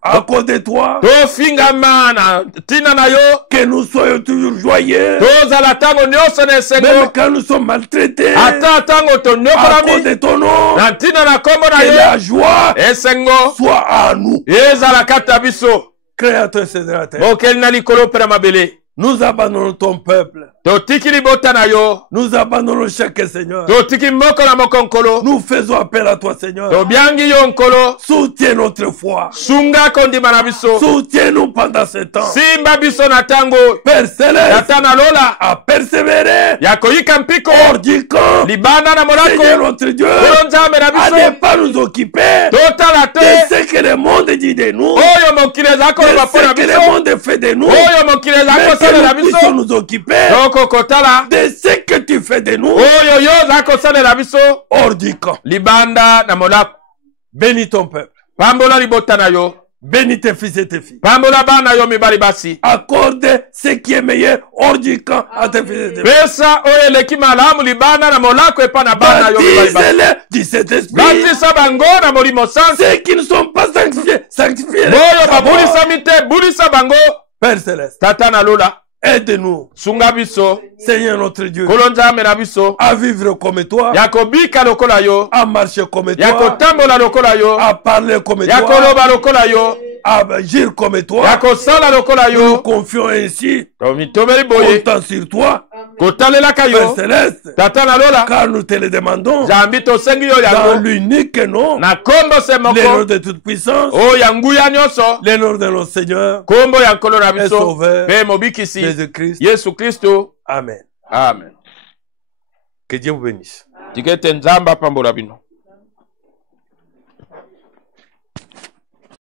à cause de toi, Tofingama na tina na yo. que nous soyons toujours joyeux, Tozala tango nyonso na même esengo. quand nous sommes maltraités, Ata tango à cause tonyokolami. de ton nom, Na tina na kombo na que yo. la joie Esengo. soit à nous. Ezala kata biso. Créateur cédérateur, Mokeli na likolo pe na mabele. nous abandonnons ton peuple, Totiki libota na yo. nous abandonnons chaque Seigneur, Totiki moko na moko nkolo. nous faisons appel à toi Seigneur, Tobiangi yo nkolo. soutiens notre foi, Sunga kondima na biso. soutiens-nous pendant ce temps, Simba biso na tango. Père céleste, Tata na lola. à persévérer Ya koyika mpiko. hors du camp, Libanda na Seigneur molako. notre Dieu, Kolo nzambe na à biso. ne pas nous occuper Totala de te. ce que le monde dit de nous, Oyo mokili eza de koloba mpo na ce que le biso. monde fait de nous, Oyo mokili eza mais kosalela que nous puissions biso. nous occuper Toko kotala. de ce que tu fais de nous Oyo yo eza kosalela biso. hors du camp. Libanda na molako. Bénis ton peuple, Pambola libota na yo. bénis tes fils et tes filles. Pambola bana yo mibali basi. Accorde ce qui est meilleur hors du camp à tes fils et tes filles. Pesa oyo eleki malamu libanda na molako epa na bana yo mibali basi. Baptise-les du Saint-Esprit. Batisa bango na molimo sansi. Ceux qui ne sont pas sanctifiés, sanctifie-les. Boyo d'abord. babulisa mite, bulisa bango. Père céleste, Tata na lola. Aide-nous, sunga biso Seigneur notre Dieu, nkolo nzambe na biso à vivre comme toi, ya kobika lokola yo à marcher comme ya toi, kotambola lokola yo à parler comme ya toi, koloba lokola yo à agir comme ya toi. kosala lokola Nous nous yo confions ainsi, tomitomeli boye comptant sur toi, kotalelaka Père yo Céleste, tata na lola car nous te le demandons zambi tosengi yo dans yango l'unique nom, na kombo se le nom moko de toute puissance, oyo ya nguya nyonso le nom de notre Seigneur, kombo ya nkolo na et biso Sauveur, mpe mobikisi Jésus-Christ. yesu kristo Amen. amen Que Dieu vous bénisse. tika ete nzambe apambola bino